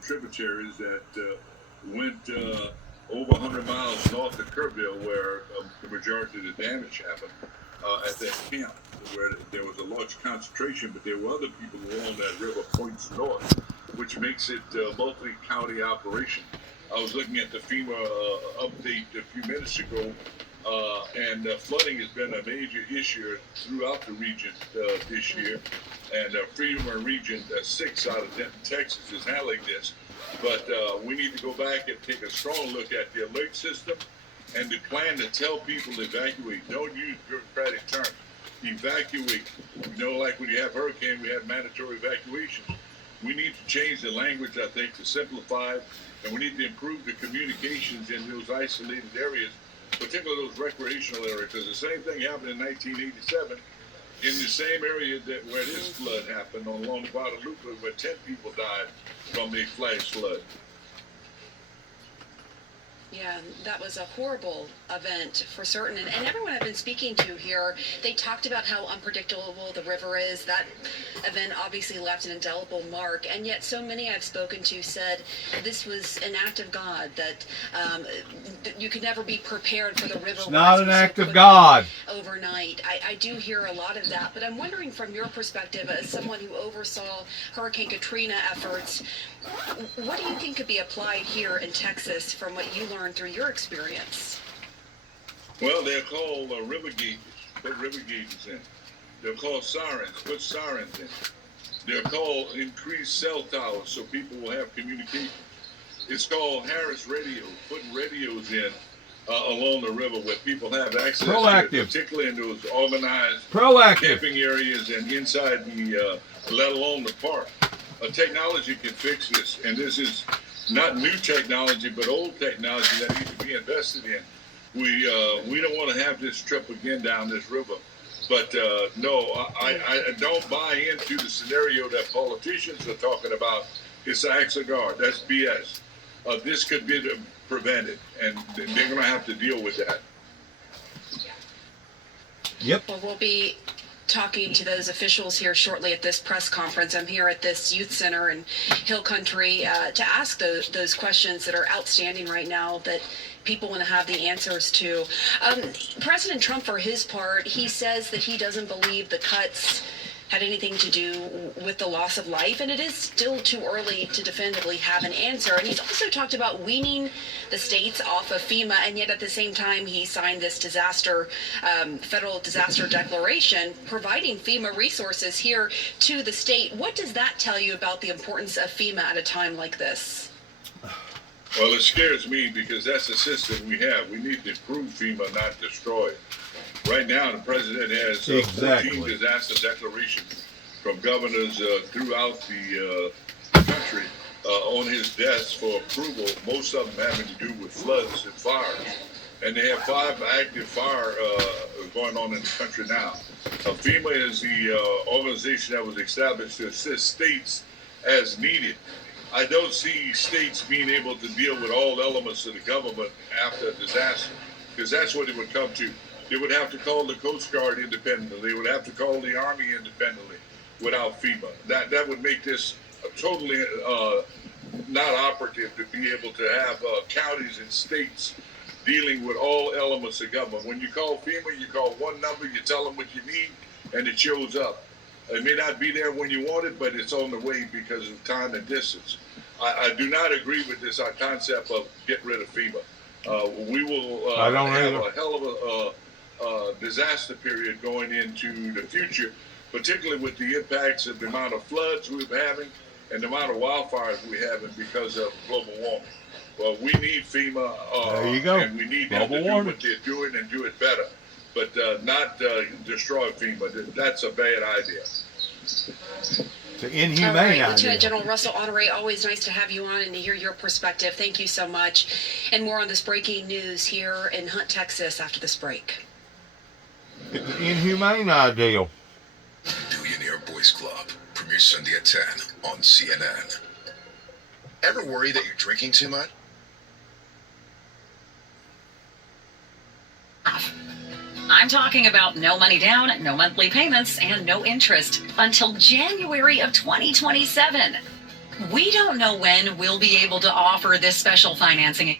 tributaries that went over 100 miles north of Kerrville, where the majority of the damage happened at that camp, where there was a large concentration, but there were other people along that river points north, which makes it a multi-county operation. I was looking at the FEMA update a few minutes ago, and flooding has been a major issue throughout the region this year. And FEMA Region 6 out of Denton, Texas is handling this. But we need to go back and take a strong look at the alert system and the plan to tell people to evacuate. Don't use bureaucratic terms. Evacuate. Like when you have hurricane, we have mandatory evacuation. We need to change the language, I think, to simplify it, and we need to improve the communications in those isolated areas, particularly those recreational areas, because the same thing happened in 1987 in the same area where this flood happened along Guadalupe, where 10 people died from a flash flood. Yeah, that was a horrible event for certain. And everyone I've been speaking to here, they talked about how unpredictable the river is. That event obviously left an indelible mark. And yet so many I've spoken to said this was an act of God, that you could never be prepared for the river. It's not an act of God. Overnight. I do hear a lot of that. But I'm wondering, from your perspective, as someone who oversaw Hurricane Katrina efforts, what do you think could be applied here in Texas from what you learned through your experience? Well, they're called river gauges. Put river gauges in. They're called sirens. Put sirens in. They're called increased cell towers so people will have communication. It's called Harris radios. Putting radios in along the river where people have access to it, particularly in those organized camping areas and inside the, let alone the park. Technology can fix this, and this is not new technology, but old technology that needs to be invested in. We don't want to have this trip again down this river. But no, I don't buy into the scenario that politicians are talking about. It's acts of God. That's BS. This could be prevented, and they're going to have to deal with that. Yep. Well, we'll be talking to those officials here shortly at this press conference. I'm here at this youth center in Hill Country to ask those questions that are outstanding right now that people want to have the answers to. President Trump, for his part, he says that he doesn't believe the cuts had anything to do with the loss of life, and it is still too early to definitively have an answer. And he's also talked about weaning the states off of FEMA, and yet at the same time he signed this federal disaster declaration, providing FEMA resources here to the state. What does that tell you about the importance of FEMA at a time like this? Well, it scares me because that's the system we have. We need to improve FEMA, not destroy it. Right now, the president has 14 disaster declarations from governors throughout the country on his desk for approval, most of them having to do with floods and fires. And they have 5 active fire going on in the country now. FEMA is the organization that was established to assist states as needed. I don't see states being able to deal with all elements of the government after a disaster, because that's what it would come to. They would have to call the Coast Guard independently. They would have to call the Army independently without FEMA. That would make this totally not operative to be able to have counties and states dealing with all elements of government. When you call FEMA, you call one number, you tell them what you need, and it shows up. It may not be there when you want it, but it's on the way because of time and distance. I do not agree with this concept of get rid of FEMA. We will have a hell of a disaster period going into the future, particularly with the impacts of the amount of floods we're having and the amount of wildfires we're having because of global warming. Well, we need FEMA, there you go. And we need them to do what they're doing and do it better, but not destroy FEMA. That's a bad idea. It's an inhumane idea. Lieutenant General Russell Honore, always nice to have you on and to hear your perspective. Thank you so much. And more on this breaking news here in Hunt, Texas after this break. It's an inhumane idea. Billionaire Boys Club premieres Sunday at 10 on CNN. Ever worry that you're drinking too much? I'm talking about no money down, no monthly payments, and no interest until January of 2027. We don't know when we'll be able to offer this special financing.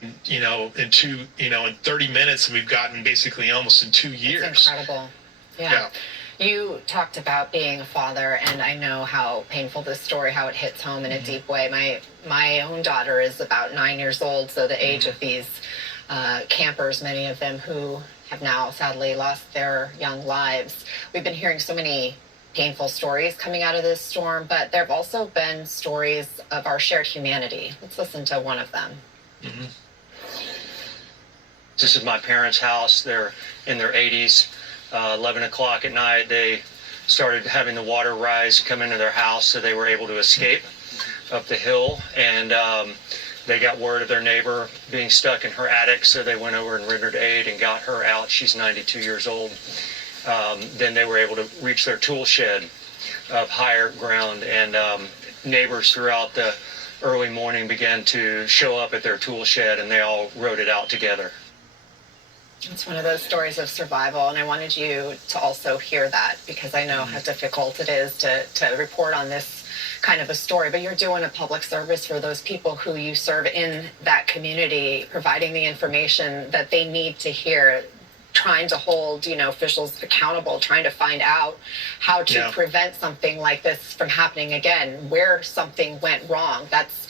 In 30 minutes, we've gotten basically almost in 2 years. It's incredible. Yeah. You talked about being a father, and I know how painful this story, how it hits home in a deep way. My own daughter is about 9 years old, so the age of these campers, many of them who have now sadly lost their young lives. We've been hearing so many painful stories coming out of this storm, but there have also been stories of our shared humanity. Let's listen to one of them. Mm-hmm. This is my parents' house. They're in their 80s. 11 o'clock at night, they started having the water rise come into their house, so they were able to escape up the hill. And they got word of their neighbor being stuck in her attic, so they went over and rendered aid and got her out. She's 92 years old. Then they were able to reach their tool shed up higher ground, and neighbors throughout the early morning began to show up at their tool shed, and they all rode it out together. It's one of those stories of survival, and I wanted you to also hear that, because I know how difficult it is to report on this kind of a story, but you're doing a public service for those people who you serve in that community, providing the information that they need to hear, trying to hold, officials accountable, trying to find out how to prevent something like this from happening again, where something went wrong. That's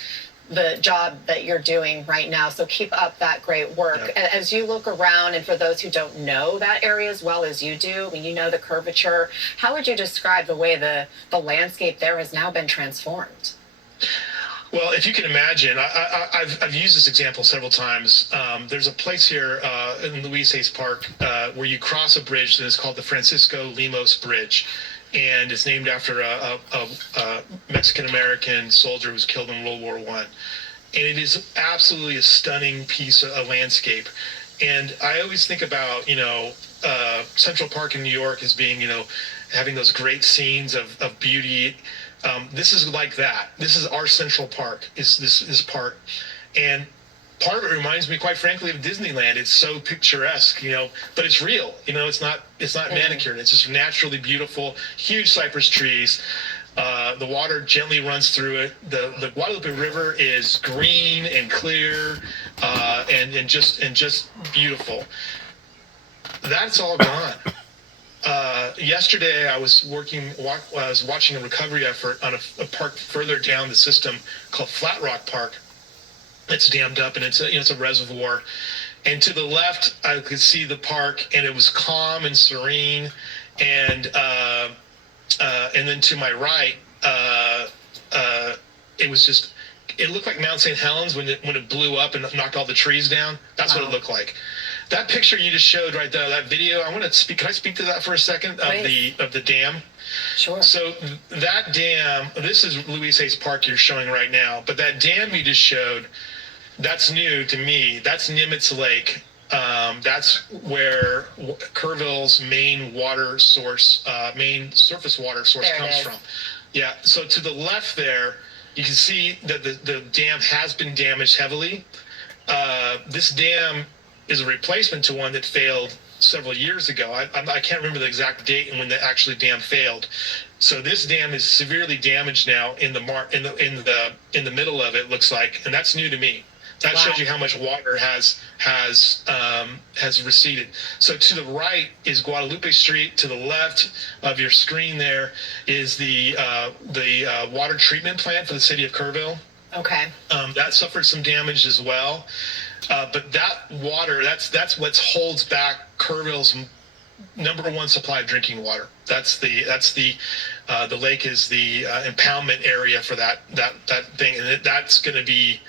the job that you're doing right now. So keep up that great work. Yep. As you look around, and for those who don't know that area as well as you do, I mean, you know the curvature, how would you describe the way the landscape there has now been transformed? Well, if you can imagine, I've used this example several times. There's a place here in Louise Hayes Park where you cross a bridge that is called the Francisco Lemos Bridge. And it's named after a Mexican-American soldier who was killed in World War I. And it is absolutely a stunning piece of landscape. And I always think about, Central Park in New York as being, having those great scenes of beauty. This is like that. This is our Central Park, is this park. And part of it reminds me, quite frankly, of Disneyland. It's so picturesque, but it's real. It's not manicured. It's just naturally beautiful, huge cypress trees. The water gently runs through it. The Guadalupe River is green and clear, and just beautiful. That's all gone. Yesterday, I was watching a recovery effort on a park further down the system called Flat Rock Park. It's dammed up, and it's a reservoir. And to the left, I could see the park, and it was calm and serene. And then to my right, it looked like Mount St. Helens when it blew up and knocked all the trees down. That's what it looked like. That picture you just showed right there, that video, I want to speak. Can I speak to that for a second? Of the dam? Sure. So that dam, this is Louise Hayes Park you're showing right now, but that dam you just showed, that's new to me. That's Nimitz Lake. That's where Kerrville's main surface water source comes from. Yeah. So to the left there, you can see that the dam has been damaged heavily. This dam is a replacement to one that failed several years ago. I can't remember the exact date and when the actually dam failed. So this dam is severely damaged now in the middle of it, looks like, and that's new to me. That shows you how much water has receded. So to the right is Guadalupe Street. To the left of your screen there is the water treatment plant for the city of Kerrville. Okay. That suffered some damage as well. But that water, that's what holds back Kerrville's number one supply of drinking water. The lake is the impoundment area for that thing, and that's going to be.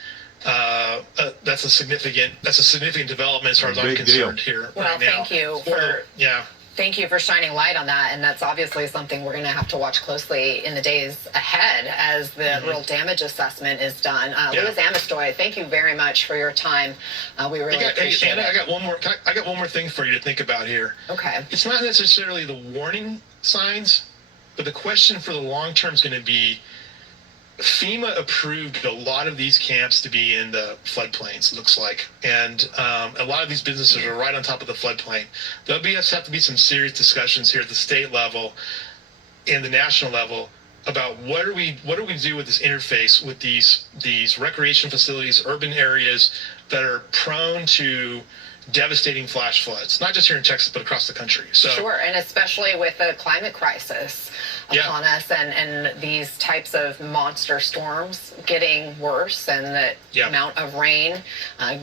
That's a significant development as far as I'm concerned here right now. Thank you for shining light on that, and that's obviously something we're going to have to watch closely in the days ahead as the real damage assessment is done. Louis Amistoy, thank you very much for your time. We really appreciate it. I got one more thing for you to think about here. Okay. It's not necessarily the warning signs, but the question for the long term is going to be, FEMA approved a lot of these camps to be in the floodplains, it looks like. And a lot of these businesses are right on top of the floodplain. There'll have to be some serious discussions here at the state level and the national level about what do we do with this interface with these recreation facilities, urban areas that are prone to devastating flash floods, not just here in Texas, but across the country. So sure, and especially with the climate crisis upon us, and these types of monster storms getting worse, and the amount of rain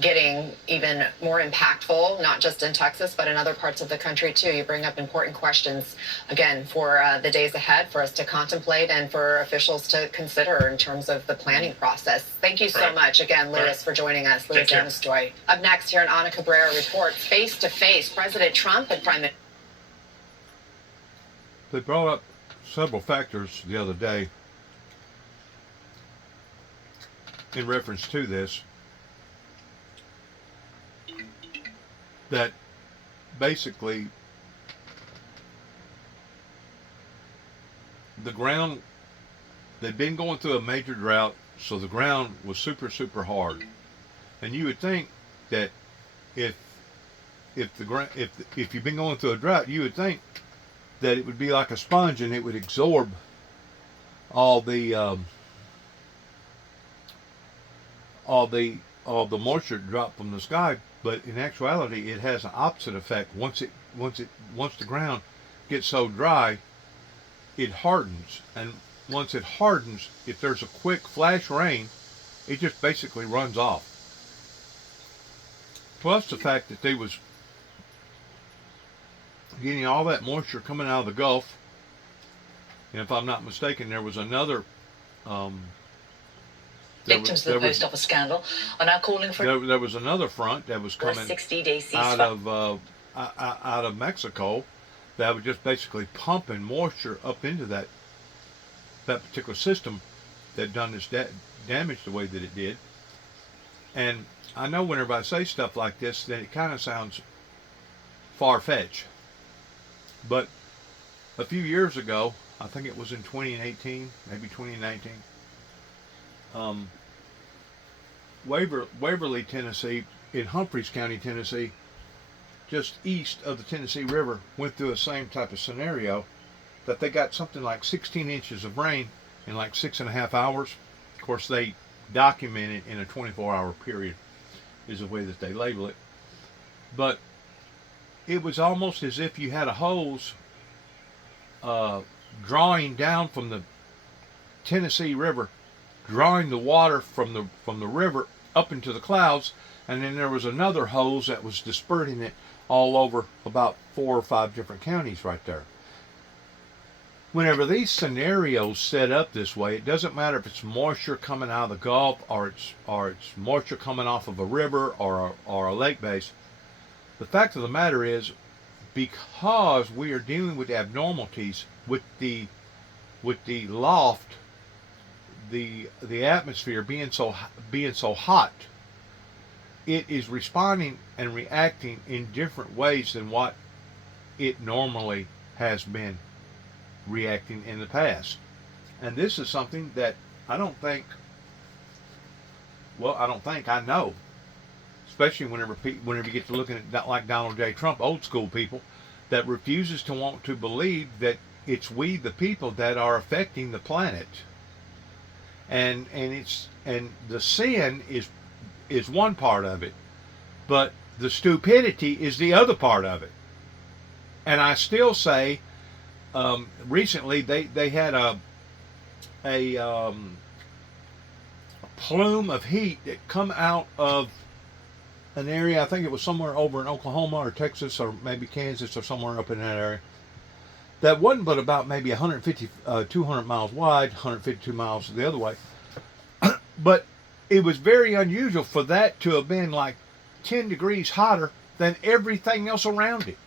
getting even more impactful, not just in Texas, but in other parts of the country too. You bring up important questions, again, for the days ahead for us to contemplate and for officials to consider in terms of the planning process. Thank you so much again, Lewis, for joining us. Lewis Anastoy. Up next here in Ana Cabrera Reports, face-to-face, President Trump and Prime Minister. They brought up several factors the other day in reference to this, that basically the ground, they've been going through a major drought, so the ground was super, super hard. And you would think that if you've been going through a drought, you would think that it would be like a sponge and it would absorb all the moisture dropped from the sky. But in actuality, it has an opposite effect. Once the ground gets so dry, it hardens, and once it hardens, if there's a quick flash rain, it just basically runs off. Plus the fact that they was getting all that moisture coming out of the Gulf, and if I'm not mistaken, there was another victims of the post office scandal are now calling for there was another front that was coming 60-day ceasefire out of Mexico that was just basically pumping moisture up into that particular system that done this damage the way that it did. And I know whenever I say stuff like this, then it kind of sounds far-fetched. But a few years ago, I think it was in 2018, maybe 2019, Waverly, Tennessee, in Humphreys County, Tennessee, just east of the Tennessee River, went through the same type of scenario, that they got something like 16 inches of rain in like 6.5 hours. Of course, they document it in a 24-hour period, is the way that they label it. But it was almost as if you had a hose drawing down from the Tennessee River, drawing the water from the river up into the clouds, and then there was another hose that was dispersing it all over about 4 or 5 different counties right there. Whenever these scenarios set up this way, it doesn't matter if it's moisture coming out of the Gulf or it's moisture coming off of a river or a lake base. The fact of the matter is, because we are dealing with abnormalities with the loft, the atmosphere being so hot, it is responding and reacting in different ways than what it normally has been reacting in the past. And this is something that I know, especially whenever you get to looking at like Donald J. Trump, old school people, that refuses to want to believe that it's we the people that are affecting the planet. And the sin is one part of it, but the stupidity is the other part of it. And I still say, recently they had a plume of heat that come out of an area, I think it was somewhere over in Oklahoma or Texas or maybe Kansas or somewhere up in that area, that wasn't but about maybe 200 miles wide, 152 miles the other way. But it was very unusual for that to have been like 10 degrees hotter than everything else around it.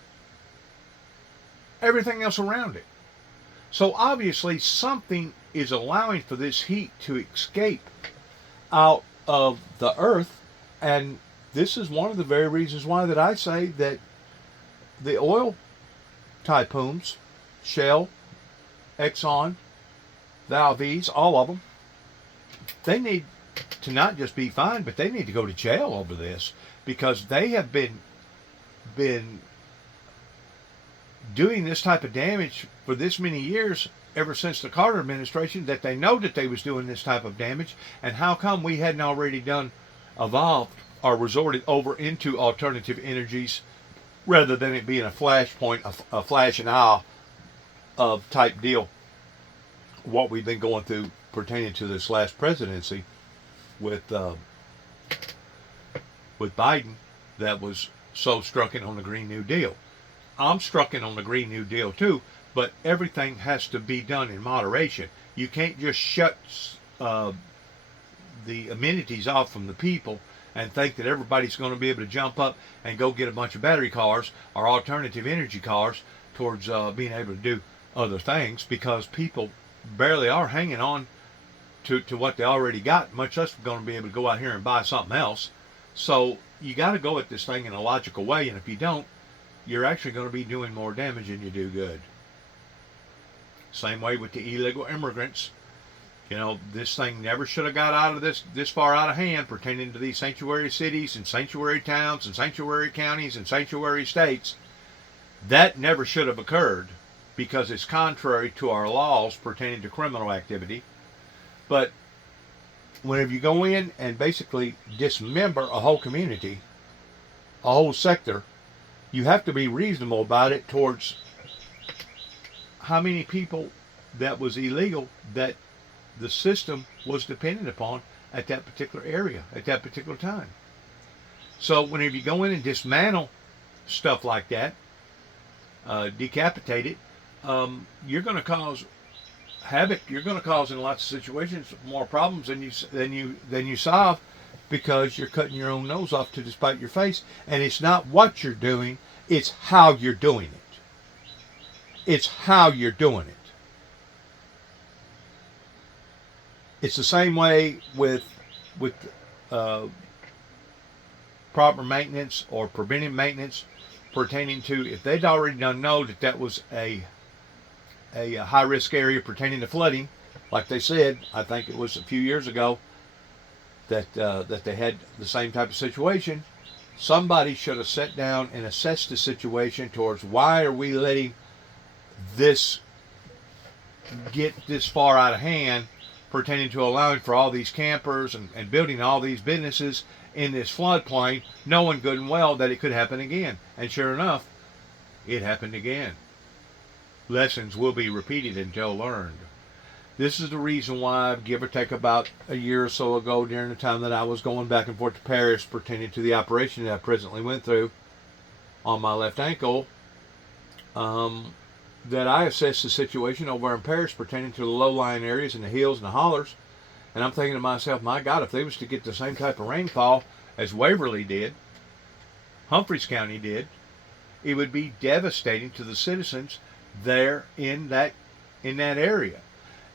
Everything else around it. So obviously something is allowing for this heat to escape out of the earth, and this is one of the very reasons why that I say that the oil tycoons, Shell, Exxon, Valdez, all of them, they need to not just be fined, but they need to go to jail over this, because they have been doing this type of damage for this many years, ever since the Carter administration that they know that they was doing this type of damage, and how come we hadn't already evolved or resorted over into alternative energies rather than it being a flashpoint, a flash and eye of type deal, what we've been going through pertaining to this last presidency with Biden, that was so struck in on the Green New Deal. I'm struck in on the Green New Deal too, but everything has to be done in moderation. You can't just shut the amenities off from the people and think that everybody's going to be able to jump up and go get a bunch of battery cars or alternative energy cars towards being able to do other things, because people barely are hanging on to what they already got, much less going to be able to go out here and buy something else. So you got to go at this thing in a logical way, and if you don't, you're actually going to be doing more damage than you do good. Same way with the illegal immigrants. You know, this thing never should have got out of this far out of hand pertaining to these sanctuary cities and sanctuary towns and sanctuary counties and sanctuary states. That never should have occurred because it's contrary to our laws pertaining to criminal activity. But whenever you go in and basically dismember a whole community, a whole sector, you have to be reasonable about it towards how many people that was illegal that the system was dependent upon at that particular area, at that particular time. So whenever you go in and dismantle stuff like that, decapitate it, you're going to cause havoc. You're going to cause in lots of situations more problems than you solve, because you're cutting your own nose off to despite your face. And it's not what you're doing, it's how you're doing it. It's how you're doing it. It's the same way with proper maintenance or preventive maintenance pertaining to, if they'd already know that was a high risk area pertaining to flooding, like they said, I think it was a few years ago, that they had the same type of situation. Somebody should have sat down and assessed the situation towards why are we letting this get this far out of hand pertaining to allowing for all these campers and building all these businesses in this floodplain, knowing good and well that it could happen again. And sure enough, it happened again. Lessons will be repeated until learned. This is the reason why, give or take about a year or so ago, during the time that I was going back and forth to Paris pertaining to the operation that I presently went through on my left ankle, that I assessed the situation over in Paris pertaining to the low-lying areas and the hills and the hollers. And I'm thinking to myself, my God, if they was to get the same type of rainfall as Waverly did, Humphreys County did, it would be devastating to the citizens there in that area.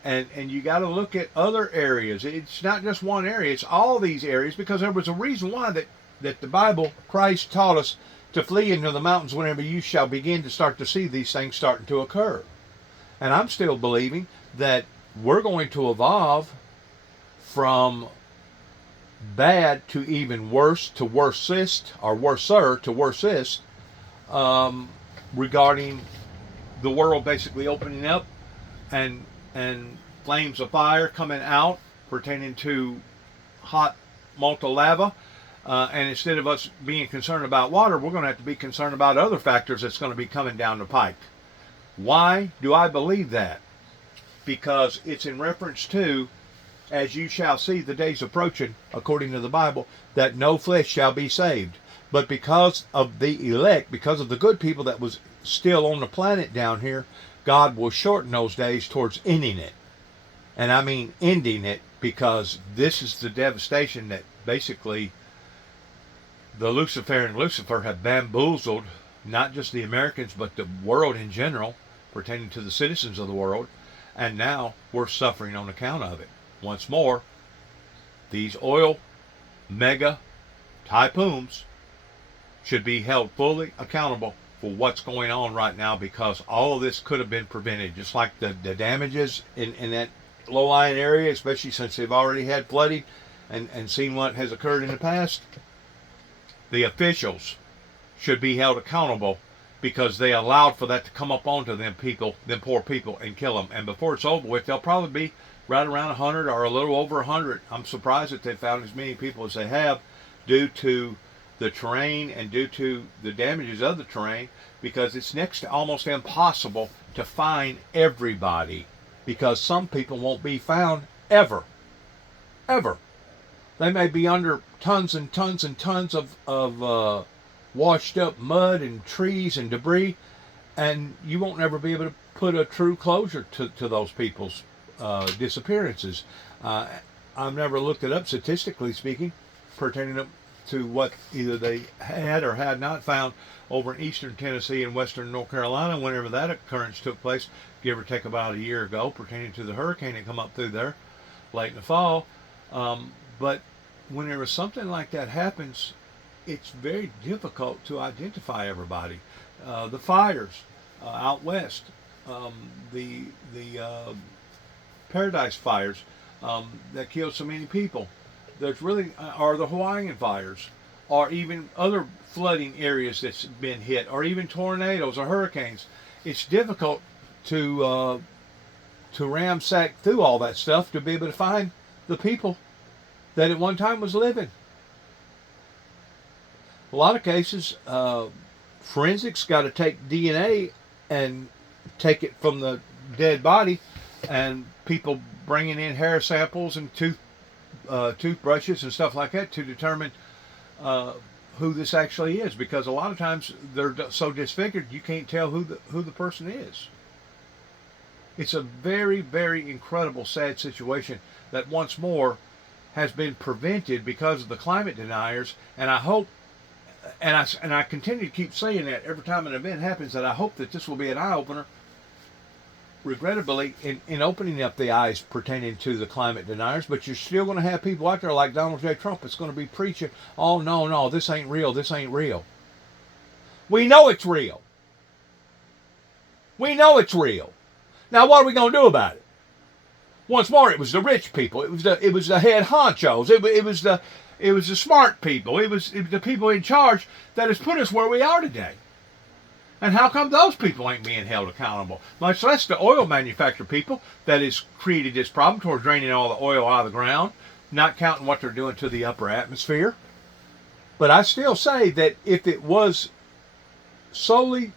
And you got to look at other areas. It's not just one area, it's all these areas, because there was a reason why that the Bible, Christ taught us to flee into the mountains whenever you shall begin to start to see these things starting to occur. And I'm still believing that we're going to evolve from bad to even worse to worsest, or worser to worsest, regarding the world basically opening up and flames of fire coming out pertaining to hot molten lava. And instead of us being concerned about water, we're going to have to be concerned about other factors that's going to be coming down the pike. Why do I believe that? Because it's in reference to, as you shall see the days approaching, according to the Bible, that no flesh shall be saved. But because of the elect, because of the good people that was still on the planet down here, God will shorten those days towards ending it. And I mean ending it, because this is the devastation that basically the Lucifer have bamboozled not just the Americans but the world in general, pertaining to the citizens of the world, and now we're suffering on account of it. Once more, these oil mega typhoons should be held fully accountable for what's going on right now, because all of this could have been prevented, just like the damages in that low-lying area, especially since they've already had flooding and seen what has occurred in the past. The officials should be held accountable because they allowed for that to come up onto them poor people, and kill them. And before it's over with, they'll probably be right around 100 or a little over 100. I'm surprised that they found as many people as they have, due to the terrain and due to the damages of the terrain, because it's next to almost impossible to find everybody, because some people won't be found ever. They may be under tons and tons and tons of washed up mud and trees and debris, and you won't ever be able to put a true closure to those people's disappearances. I've never looked it up, statistically speaking, pertaining to what either they had or had not found over in eastern Tennessee and western North Carolina whenever that occurrence took place, give or take about a year ago, pertaining to the hurricane that come up through there late in the fall. But whenever something like that happens, it's very difficult to identify everybody. The fires out west, the Paradise fires that killed so many people. There's really, or the Hawaiian fires, or even other flooding areas that's been hit, or even tornadoes or hurricanes. It's difficult to ramsack through all that stuff to be able to find the people that at one time was living. A lot of cases, forensics got to take DNA and take it from the dead body, and people bringing in hair samples and toothbrushes and stuff like that to determine who this actually is, because a lot of times they're so disfigured you can't tell who the person is. It's a very, very incredible, sad situation that once more has been prevented because of the climate deniers. And I hope, and I continue to keep saying that every time an event happens, that I hope that this will be an eye-opener, regrettably, in opening up the eyes pertaining to the climate deniers. But you're still going to have people out there like Donald J. Trump that's going to be preaching, oh, no, this ain't real, this ain't real. We know it's real. We know it's real. Now, what are we going to do about it? Once more, it was the rich people. It was the head honchos. It was the smart people. It was the people in charge that has put us where we are today. And how come those people ain't being held accountable? Much less the oil manufacturer people that has created this problem towards draining all the oil out of the ground, not counting what they're doing to the upper atmosphere. But I still say that if it was solely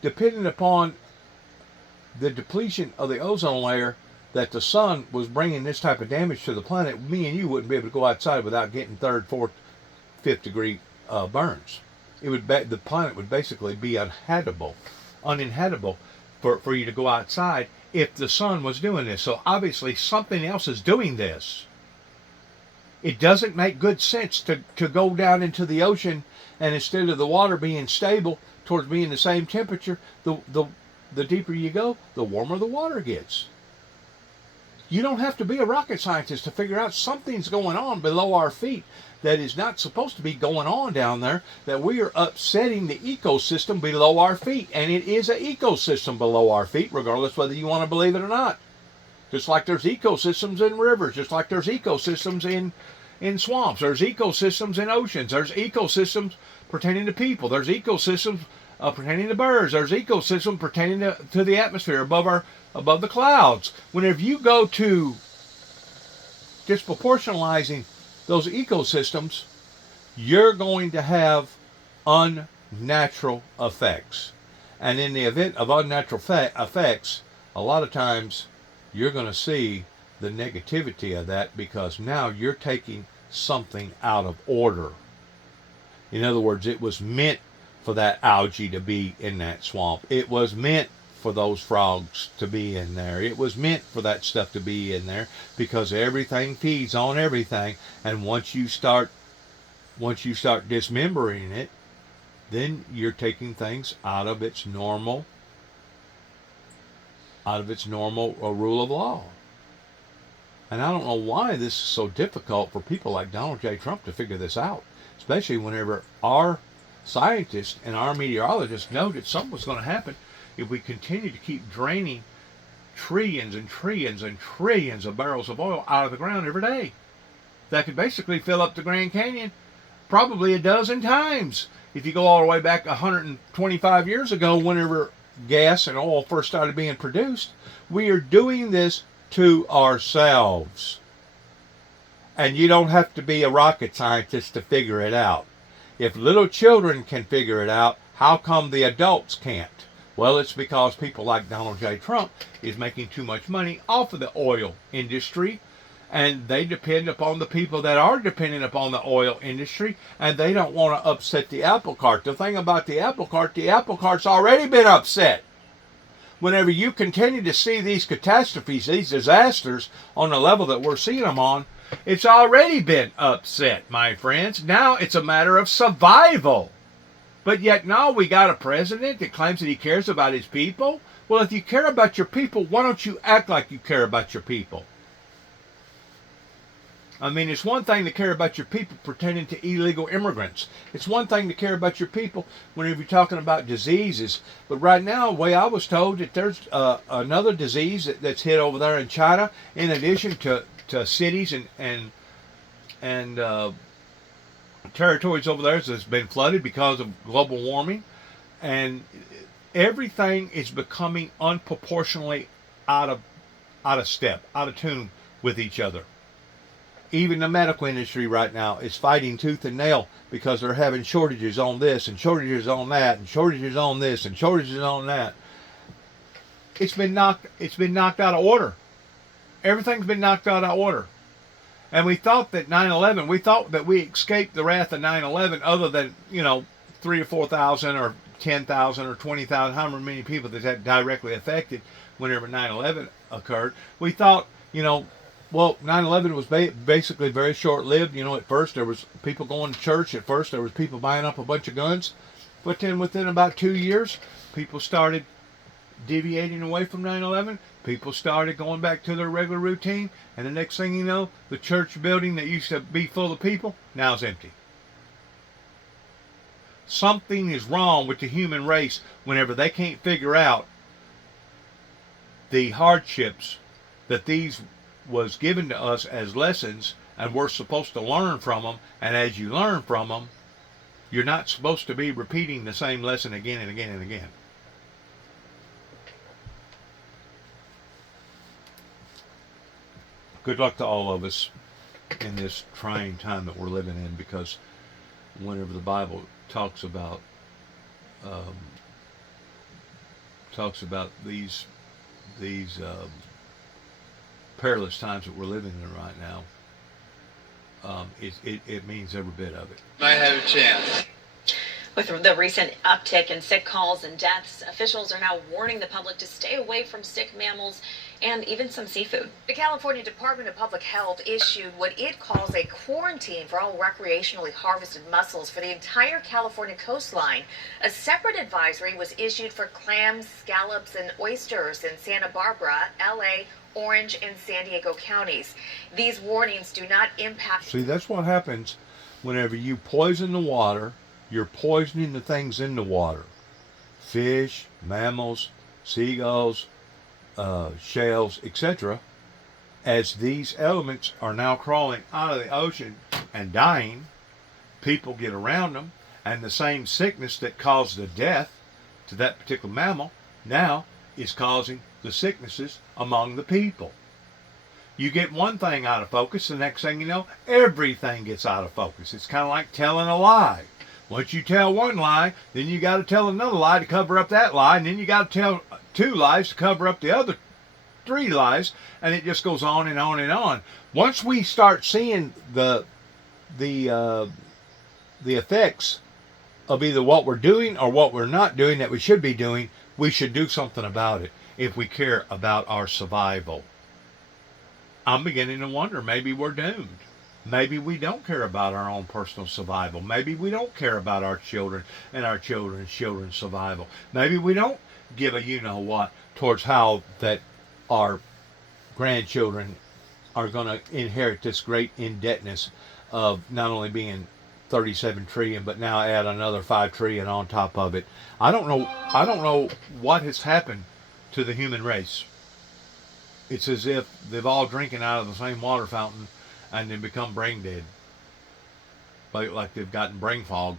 dependent upon the depletion of the ozone layer, that the sun was bringing this type of damage to the planet, me and you wouldn't be able to go outside without getting 3rd, 4th, 5th degree burns. The planet would basically be uninhabitable for you to go outside if the sun was doing this. So obviously something else is doing this. It doesn't make good sense to go down into the ocean, and instead of the water being stable towards being the same temperature, the deeper you go, the warmer the water gets. You don't have to be a rocket scientist to figure out something's going on below our feet that is not supposed to be going on down there, that we are upsetting the ecosystem below our feet. And it is an ecosystem below our feet, regardless whether you want to believe it or not. Just like there's ecosystems in rivers, just like there's ecosystems in swamps, there's ecosystems in oceans, there's ecosystems pertaining to people, there's ecosystems pertaining to birds, there's ecosystems pertaining to the atmosphere above the clouds. Whenever you go to disproportionalizing those ecosystems, you're going to have unnatural effects. And in the event of unnatural effects, a lot of times you're going to see the negativity of that, because now you're taking something out of order. In other words, it was meant for that algae to be in that swamp. It was meant for those frogs to be in there. It was meant for that stuff to be in there, because everything feeds on everything. And once you start dismembering it, then you're taking things out of its normal rule of law. And I don't know why this is so difficult for people like Donald J. Trump to figure this out, especially whenever our scientists and our meteorologists know that something was going to happen if we continue to keep draining trillions and trillions and trillions of barrels of oil out of the ground every day. That could basically fill up the Grand Canyon probably a dozen times if you go all the way back 125 years ago, whenever gas and oil first started being produced, we are doing this to ourselves. And you don't have to be a rocket scientist to figure it out. If little children can figure it out, how come the adults can't? Well, it's because people like Donald J. Trump is making too much money off of the oil industry, and they depend upon the people that are dependent upon the oil industry, and they don't want to upset the apple cart. The thing about the apple cart's already been upset. Whenever you continue to see these catastrophes, these disasters on the level that we're seeing them on, it's already been upset, my friends. Now it's a matter of survival. But yet now we got a president that claims that he cares about his people. Well, if you care about your people, why don't you act like you care about your people? I mean, it's one thing to care about your people pertaining to illegal immigrants. It's one thing to care about your people whenever you're talking about diseases. But right now, the way I was told, that there's another disease that's hit over there in China, in addition to cities and territories over there that's been flooded because of global warming. And everything is becoming unproportionately out of step, out of tune with each other. Even the medical industry right now is fighting tooth and nail because they're having shortages on this and shortages on that and shortages on this and shortages on that. It's been knocked out of order. Everything's been knocked out of order. And we thought that 9/11, we thought that we escaped the wrath of 9/11, other than, 3,000 or 4,000 or 10,000 or 20,000, however many people that directly affected whenever 9/11 occurred. We thought, 9/11 was basically very short-lived. At first there was people going to church. At first there was people buying up a bunch of guns. But then within about 2 years, people started deviating away from 9/11. People started going back to their regular routine. And the next thing you know, the church building that used to be full of people now is empty. Something is wrong with the human race whenever they can't figure out the hardships that these was given to us as lessons, and we're supposed to learn from them. And as you learn from them, you're not supposed to be repeating the same lesson again and again and again. Good luck to all of us in this trying time that we're living in, because whenever the Bible talks about these perilous times that we're living in right now, it means every bit of it. Might have a chance. With the recent uptick in sick calls and deaths, officials are now warning the public to stay away from sick mammals and even some seafood. The California Department of Public Health issued what it calls a quarantine for all recreationally harvested mussels for the entire California coastline. A separate advisory was issued for clams, scallops, and oysters in Santa Barbara, LA, Orange, and San Diego counties. These warnings do not impact... See, that's what happens whenever you poison the water. You're poisoning the things in the water. Fish, mammals, seagulls, shells, etc. As these elements are now crawling out of the ocean and dying, people get around them, and the same sickness that caused the death to that particular mammal now is causing the sicknesses among the people. You get one thing out of focus, the next thing you know, everything gets out of focus. It's kind of like telling a lie. Once you tell one lie, then you got to tell another lie to cover up that lie, and then you got to tell 2 lies to cover up the other 3 lies, and it just goes on and on and on. Once we start seeing the effects of either what we're doing or what we're not doing that we should be doing, we should do something about it if we care about our survival. I'm beginning to wonder, maybe we're doomed. Maybe we don't care about our own personal survival. Maybe we don't care about our children and our children's children's survival. Maybe we don't give a you-know-what towards how that our grandchildren are going to inherit this great indebtedness of not only being 37 trillion, but now add another 5 trillion on top of it. I don't know what has happened to the human race. It's as if they've all drinking out of the same water fountain and then become brain dead. Like they've gotten brain fog.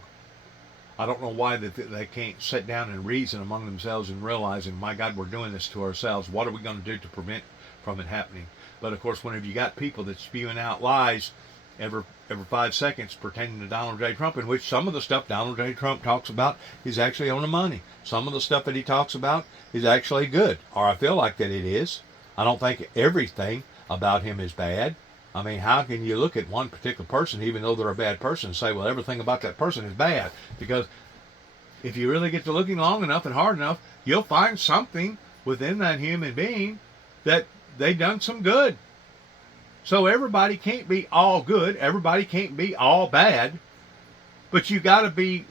I don't know why they can't sit down and reason among themselves and realizing, my God, we're doing this to ourselves. What are we going to do to prevent from it happening? But of course, whenever you got people that spewing out lies every 5 seconds pertaining to Donald J. Trump, in which some of the stuff Donald J. Trump talks about is actually on the money. Some of the stuff that he talks about is actually good, or I feel like that it is. I don't think everything about him is bad. I mean, how can you look at one particular person, even though they're a bad person, and say, well, everything about that person is bad? Because if you really get to looking long enough and hard enough, you'll find something within that human being that they done some good. So everybody can't be all good. Everybody can't be all bad. But you got to be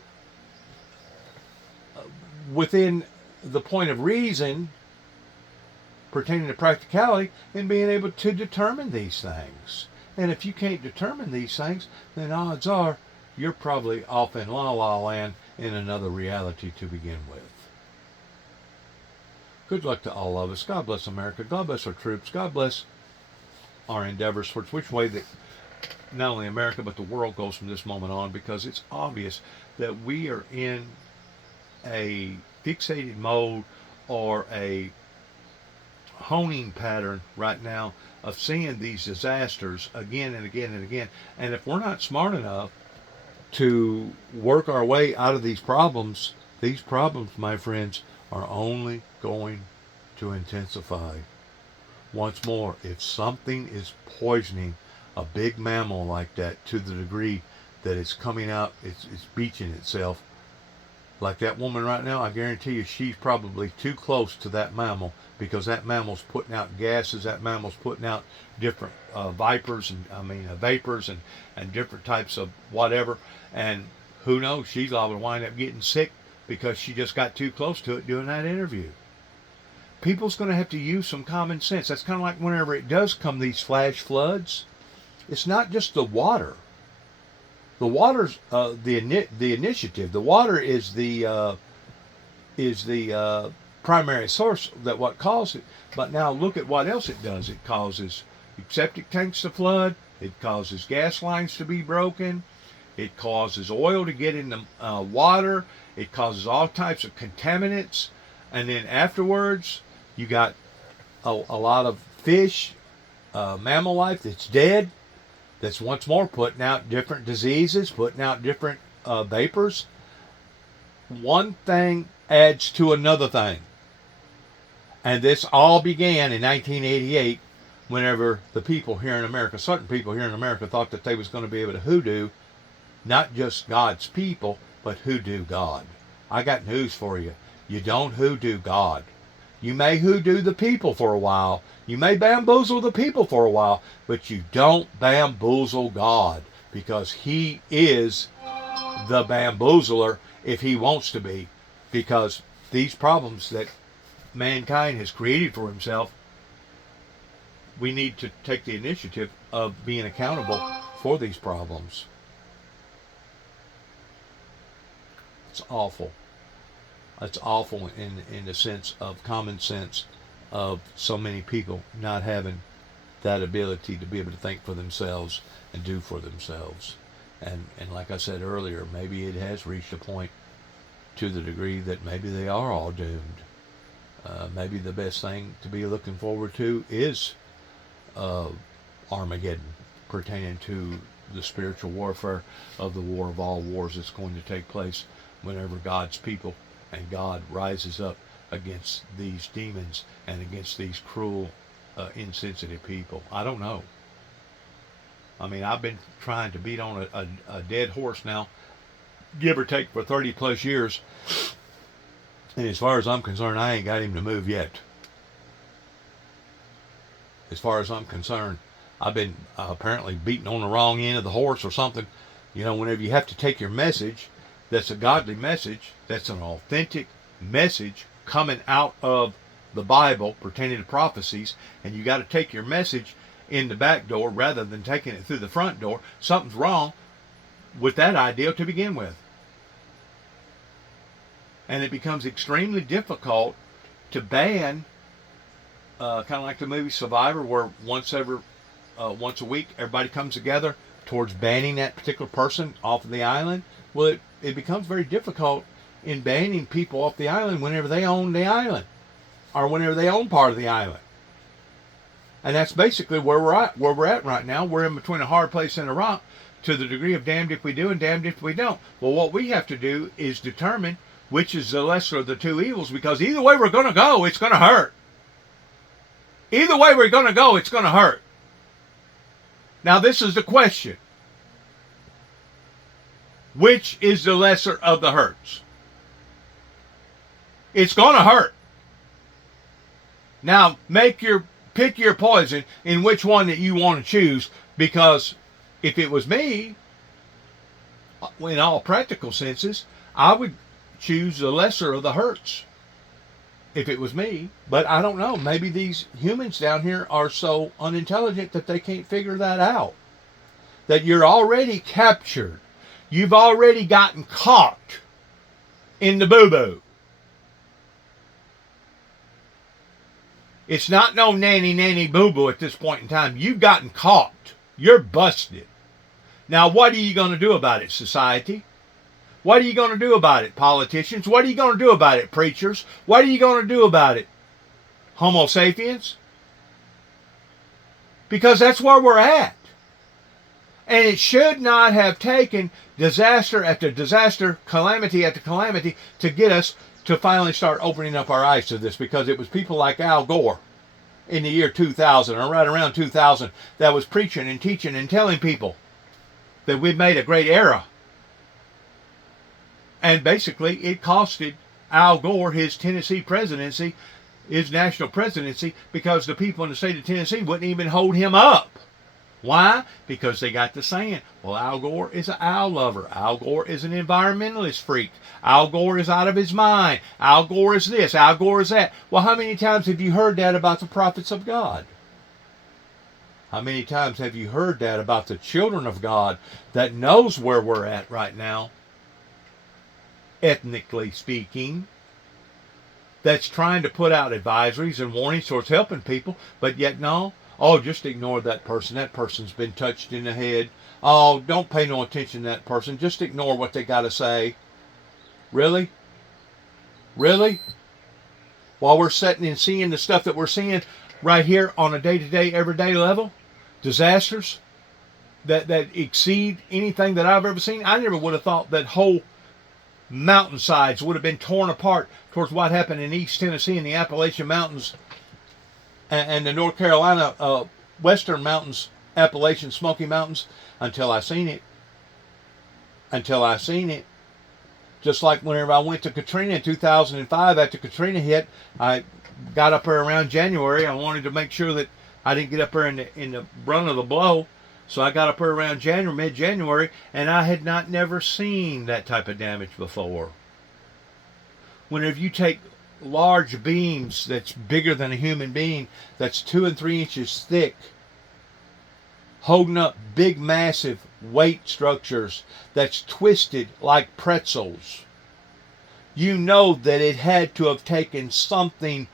within the point of reason pertaining to practicality and being able to determine these things. And if you can't determine these things, then odds are you're probably off in la la land in another reality to begin with. Good luck to all of us. God bless America. God bless our troops. God bless our endeavors towards which way that not only America but the world goes from this moment on, because it's obvious that we are in a fixated mode or a honing pattern right now of seeing these disasters again and again and again. And if we're not smart enough to work our way out of these problems, my friends, are only going to intensify. Once more, if something is poisoning a big mammal like that to the degree that it's coming out, it's beaching itself, like that woman right now, I guarantee you she's probably too close to that mammal, because that mammal's putting out gases, that mammal's putting out different vapors and different types of whatever, and who knows, she's liable to wind up getting sick because she just got too close to it doing that interview. People's going to have to use some common sense. That's kind of like whenever it does come these flash floods, it's not just the water. The water's the initiative. The water is the primary source that what caused it. But now look at what else it does. It causes septic tanks to flood. It causes gas lines to be broken. It causes oil to get in the water. It causes all types of contaminants. And then afterwards, you got a lot of fish, mammal life that's dead, that's once more putting out different diseases, putting out different vapors. One thing adds to another thing. And this all began in 1988, whenever the people here in America, certain people here in America, thought that they was going to be able to hoodoo not just God's people, but hoodoo God. I got news for you. You don't hoodoo God. You may hoodoo the people for a while. You may bamboozle the people for a while, but you don't bamboozle God, because He is the bamboozler if He wants to be. Because these problems that mankind has created for himself, we need to take the initiative of being accountable for these problems. It's awful. It's awful in the sense of common sense of so many people not having that ability to be able to think for themselves and do for themselves. And like I said earlier, maybe it has reached a point to the degree that maybe they are all doomed. Maybe the best thing to be looking forward to is Armageddon, pertaining to the spiritual warfare of the war of all wars that's going to take place whenever God's people and God rises up against these demons and against these cruel, insensitive people. I don't know. I mean, I've been trying to beat on a dead horse now, give or take, for 30 plus years. And as far as I'm concerned, I ain't got him to move yet. As far as I'm concerned, I've been apparently beating on the wrong end of the horse or something. You know, whenever you have to take your message, that's a godly message, that's an authentic message coming out of the Bible pertaining to prophecies, and you got to take your message in the back door rather than taking it through the front door, something's wrong with that idea to begin with. And it becomes extremely difficult to ban, kind of like the movie Survivor, where once a week everybody comes together towards banning that particular person off of the island, well, it becomes very difficult in banning people off the island whenever they own the island or whenever they own part of the island. And that's basically where we're at right now. We're in between a hard place and a rock, to the degree of damned if we do and damned if we don't. Well, what we have to do is determine which is the lesser of the two evils, because either way we're going to go, it's going to hurt. Either way we're going to go, it's going to hurt. Now, this is the question. Which is the lesser of the hurts? It's going to hurt. Now, pick your poison in which one that you want to choose, because if it was me, in all practical senses, I would choose the lesser of the hurts if it was me. But I don't know. Maybe these humans down here are so unintelligent that they can't figure that out. That you're already captured. You've already gotten caught in the boo-boo. It's not no nanny boo-boo at this point in time. You've gotten caught. You're busted. Now, what are you going to do about it, society? What are you going to do about it, politicians? What are you going to do about it, preachers? What are you going to do about it, Homo sapiens? Because that's where we're at. And it should not have taken disaster after disaster, calamity after calamity, to get us to finally start opening up our eyes to this, because it was people like Al Gore in the year 2000, or right around 2000, that was preaching and teaching and telling people that we've made a great era. And basically, it costed Al Gore his Tennessee presidency, his national presidency, because the people in the state of Tennessee wouldn't even hold him up. Why? Because they got to saying, well, Al Gore is an owl lover. Al Gore is an environmentalist freak. Al Gore is out of his mind. Al Gore is this. Al Gore is that. Well, how many times have you heard that about the prophets of God? How many times have you heard that about the children of God that knows where we're at right now, ethnically speaking, that's trying to put out advisories and warnings towards helping people, but yet no? Oh, just ignore that person. That person's been touched in the head. Oh, don't pay no attention to that person. Just ignore what they got to say. Really? Really? While we're sitting and seeing the stuff that we're seeing right here on a day-to-day, everyday level, disasters that exceed anything that I've ever seen. I never would have thought that whole mountainsides would have been torn apart towards what happened in East Tennessee in the Appalachian Mountains and the North Carolina Western Mountains, Appalachian Smoky Mountains, until I seen it. Until I seen it. Just like whenever I went to Katrina in 2005, after Katrina hit, I got up there around January. I wanted to make sure that I didn't get up there in the brunt of the blow. So I got up there around January, mid-January, and I had never seen that type of damage before. Whenever you take large beams that's bigger than a human being, that's 2 and 3 inches thick, holding up big, massive weight structures that's twisted like pretzels, you know that it had to have taken something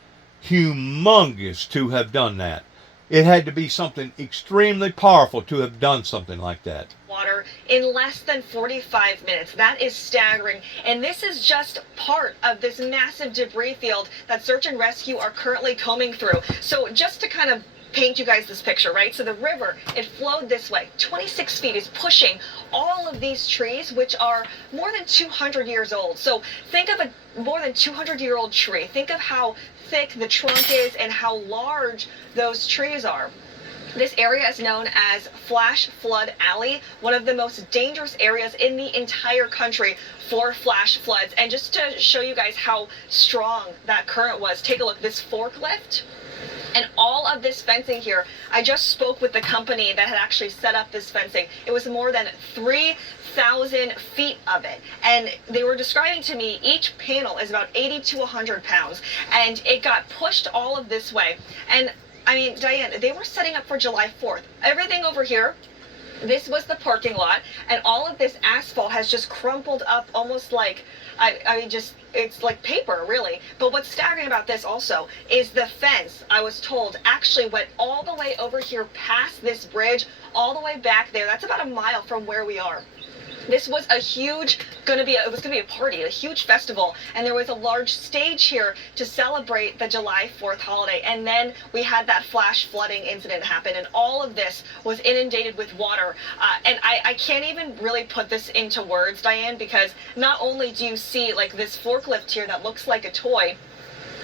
humongous to have done that. It had to be something extremely powerful to have done something like that. Water in less than 45 minutes. That is staggering. And this is just part of this massive debris field that search and rescue are currently combing through. So just to kind of paint you guys this picture, right? So the river, it flowed this way. 26 feet is pushing all of these trees, which are more than 200 years old. So think of a more than 200-year-old tree. Think of how thick the trunk is and how large those trees are. This area is known as Flash Flood Alley, one of the most dangerous areas in the entire country for flash floods. And just to show you guys how strong that current was, take a look. This forklift and all of this fencing here, I just spoke with the company that had actually set up this fencing. It was more than 3,000 feet of it. And they were describing to me each panel is about 80 to 100 pounds. And it got pushed all of this way. And I mean, Diane, they were setting up for July 4th. Everything over here This was the parking lot, and all of this asphalt has just crumpled up almost like, it's like paper, really. But what's staggering about this also is the fence, I was told, actually went all the way over here past this bridge, all the way back there. That's about a mile from where we are. This was a huge, it was gonna be a party, a huge festival, and there was a large stage here to celebrate the July 4th holiday. And then we had that flash flooding incident happen, and all of this was inundated with water. And I can't even really put this into words, Diane, because not only do you see like this forklift here that looks like a toy,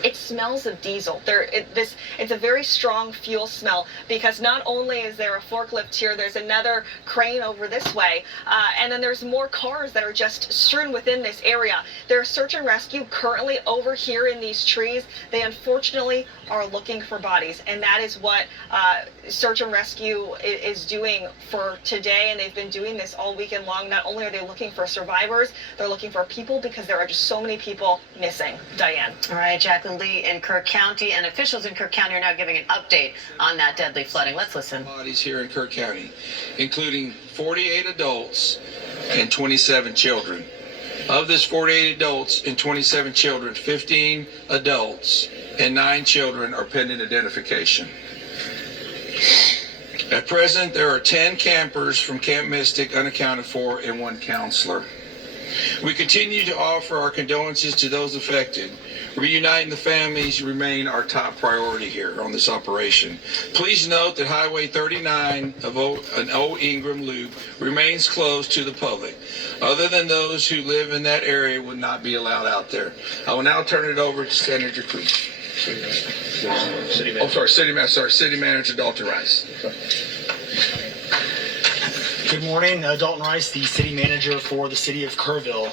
it smells of diesel. It's a very strong fuel smell, because not only is there a forklift here, there's another crane over this way, and then there's more cars that are just strewn within this area. There's search and rescue currently over here in these trees. They unfortunately are looking for bodies, and that is what search and rescue is doing for today, and they've been doing this all weekend long. Not only are they looking for survivors, they're looking for people, because there are just so many people missing. Diane. All right, Jacqueline Lee in Kirk County, and officials in Kirk County are now giving an update on that deadly flooding. Let's listen. Bodies here in Kirk County, including 48 adults and 27 children. Of this 48 adults and 27 children, 15 adults and 9 children are pending identification. At present, there are 10 campers from Camp Mystic unaccounted for and 1 counselor. We continue to offer our condolences to those affected. Reuniting the families remain our top priority here on this operation. Please note that Highway 39 of an Old Ingram Loop remains closed to the public. Other than those who live in that area would not be allowed out there. I will now turn it over to Senator Cruz. City Manager Dalton Rice. Good morning, Dalton Rice, the city manager for the city of Kerrville.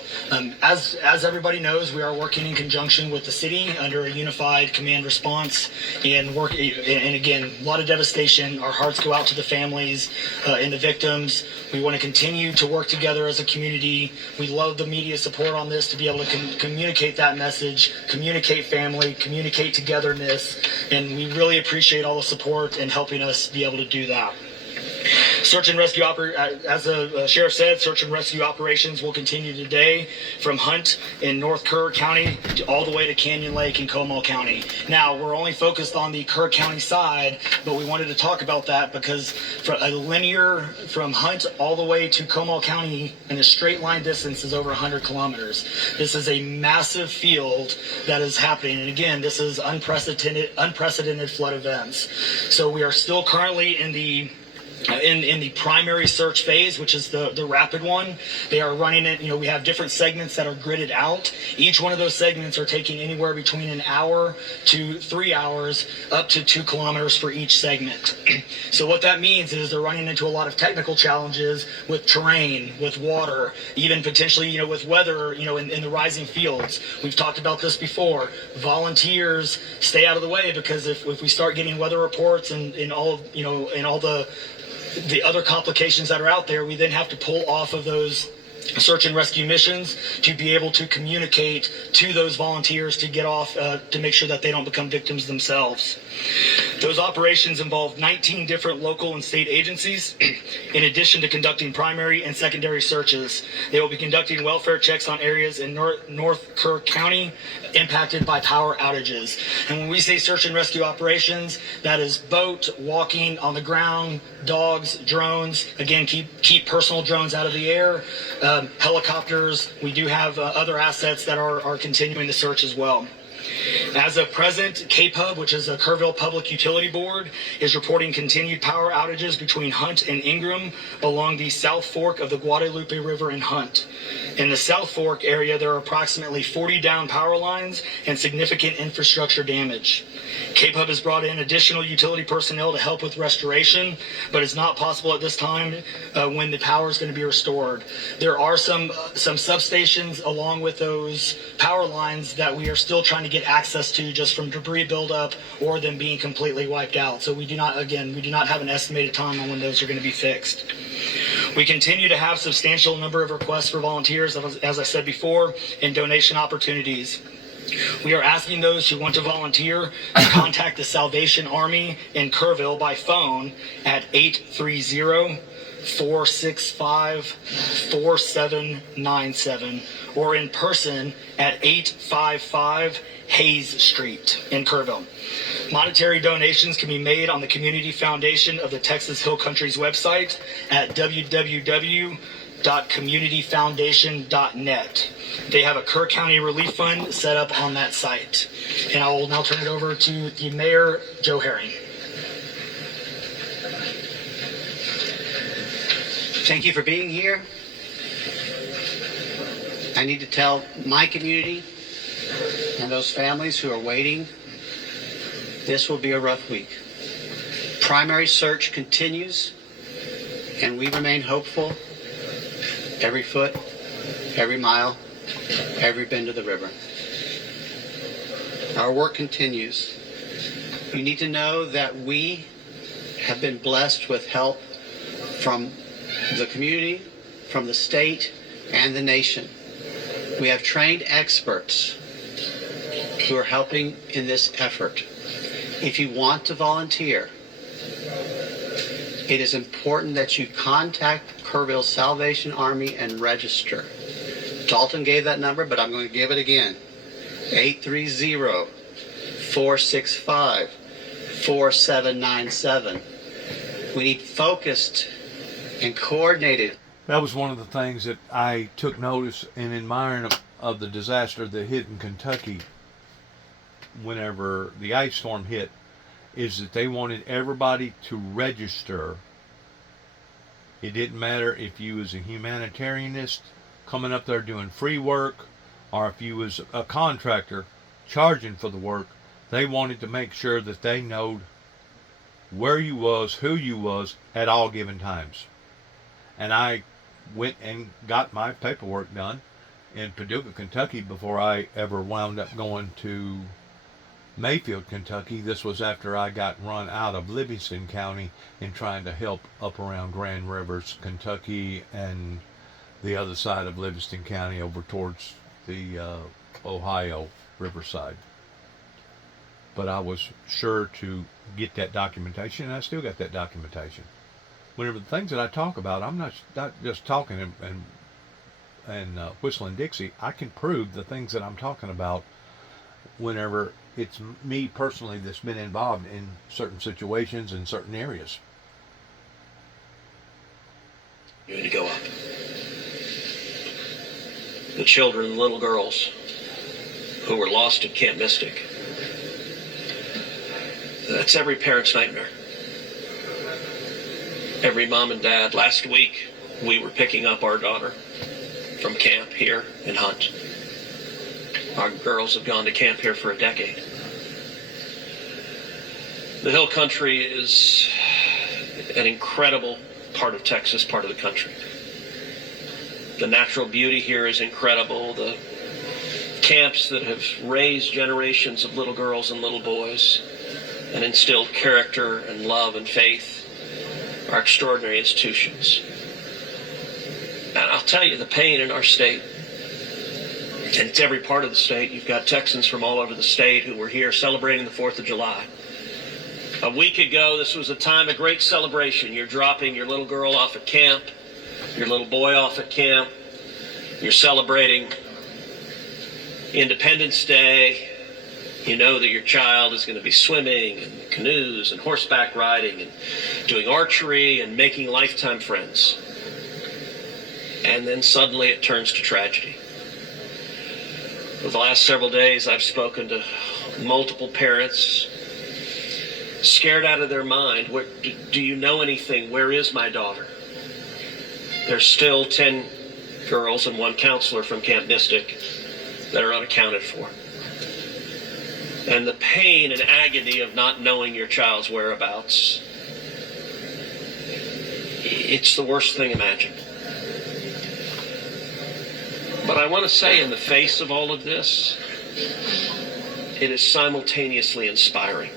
As everybody knows, we are working in conjunction with the city under a unified command response, and again, a lot of devastation. Our hearts go out to the families and the victims. We want to continue to work together as a community. We love the media support on this to be able to communicate that message, communicate family, communicate togetherness, and we really appreciate all the support and helping us be able to do that. Search and rescue, as the sheriff said, search and rescue operations will continue today from Hunt in North Kerr County all the way to Canyon Lake in Comal County. Now, we're only focused on the Kerr County side, but we wanted to talk about that because for a linear from Hunt all the way to Comal County in a straight line distance is over 100 kilometers. This is a massive field that is happening. And again, this is unprecedented flood events. So we are still currently in the primary search phase, which is the rapid one. They are running it, we have different segments that are gridded out. Each one of those segments are taking anywhere between an hour to 3 hours, up to 2 kilometers for each segment. So what that means is they're running into a lot of technical challenges with terrain, with water, even potentially, with weather, in the rising fields. We've talked about this before. Volunteers stay out of the way, because if we start getting weather reports and all the other complications that are out there, we then have to pull off of those search and rescue missions to be able to communicate to those volunteers to get off, to make sure that they don't become victims themselves. Those operations involve 19 different local and state agencies, in addition to conducting primary and secondary searches. They will be conducting welfare checks on areas in North Kerr County impacted by power outages. And when we say search and rescue operations, that is boat, walking, on the ground, dogs, drones. Again, keep personal drones out of the air. Helicopters. We do have other assets that are continuing the search as well. As of present, KPUB, which is the Kerrville Public Utility Board, is reporting continued power outages between Hunt and Ingram along the South Fork of the Guadalupe River in Hunt. In the South Fork area, there are approximately 40 down power lines and significant infrastructure damage. KPUB has brought in additional utility personnel to help with restoration, but it's not possible at this time when the power is going to be restored. There are some substations along with those power lines that we are still trying to get access to just from debris buildup or them being completely wiped out. So we do not have an estimated time on when those are going to be fixed. We continue to have substantial number of requests for volunteers, as I said before, and donation opportunities. We are asking those who want to volunteer to contact the Salvation Army in Kerrville by phone at 830-465-4797 or in person at 855 Hayes Street in Kerrville. Monetary donations can be made on the Community Foundation of the Texas Hill Country's website at www.communityfoundation.net. They have a Kerr County Relief Fund set up on that site. And I will now turn it over to the Mayor, Joe Herring. Thank you for being here. I need to tell my community and those families who are waiting, this will be a rough week. Primary search continues, and we remain hopeful every foot, every mile, every bend of the river. Our work continues. You need to know that we have been blessed with help from the community, from the state, and the nation. We have trained experts who are helping in this effort. If you want to volunteer, it is important that you contact Kerrville Salvation Army and register. Dalton gave that number, but I'm going to give it again. 830-465-4797. We need focused and coordinated. That was one of the things that I took notice in admiring of the disaster that hit in Kentucky whenever the ice storm hit, is that they wanted everybody to register. It didn't matter if you was a humanitarianist coming up there doing free work, or if you was a contractor charging for the work. They wanted to make sure that they knowed where you was, who you was at all given times. And I went and got my paperwork done in Paducah, Kentucky before I ever wound up going to Mayfield, Kentucky. This was after I got run out of Livingston County in trying to help up around Grand Rivers, Kentucky, and the other side of Livingston County over towards the Ohio Riverside. But I was sure to get that documentation, and I still got that documentation. Whenever the things that I talk about, I'm not just talking and whistling Dixie. I can prove the things that I'm talking about whenever it's me personally that's been involved in certain situations in certain areas. You need to go up. The children, the little girls who were lost at Camp Mystic. That's every parent's nightmare. Every mom and dad. Last week, we were picking up our daughter from camp here in Hunt. Our girls have gone to camp here for a decade. The Hill Country is an incredible part of Texas, part of the country. The natural beauty here is incredible. The camps that have raised generations of little girls and little boys and instilled character and love and faith are extraordinary institutions. And I'll tell you, the pain in our state, and it's every part of the state. You've got Texans from all over the state who were here celebrating the 4th of July. A week ago, this was a time of great celebration. You're dropping your little girl off at camp, your little boy off at camp. You're celebrating Independence Day. You know that your child is going to be swimming and canoes and horseback riding and doing archery and making lifetime friends. And then suddenly it turns to tragedy. For the last several days, I've spoken to multiple parents, scared out of their mind. Do you know anything? Where is my daughter? There's still 10 girls and 1 counselor from Camp Mystic that are unaccounted for. And the pain and agony of not knowing your child's whereabouts, it's the worst thing imagined. But I want to say, in the face of all of this, it is simultaneously inspiring.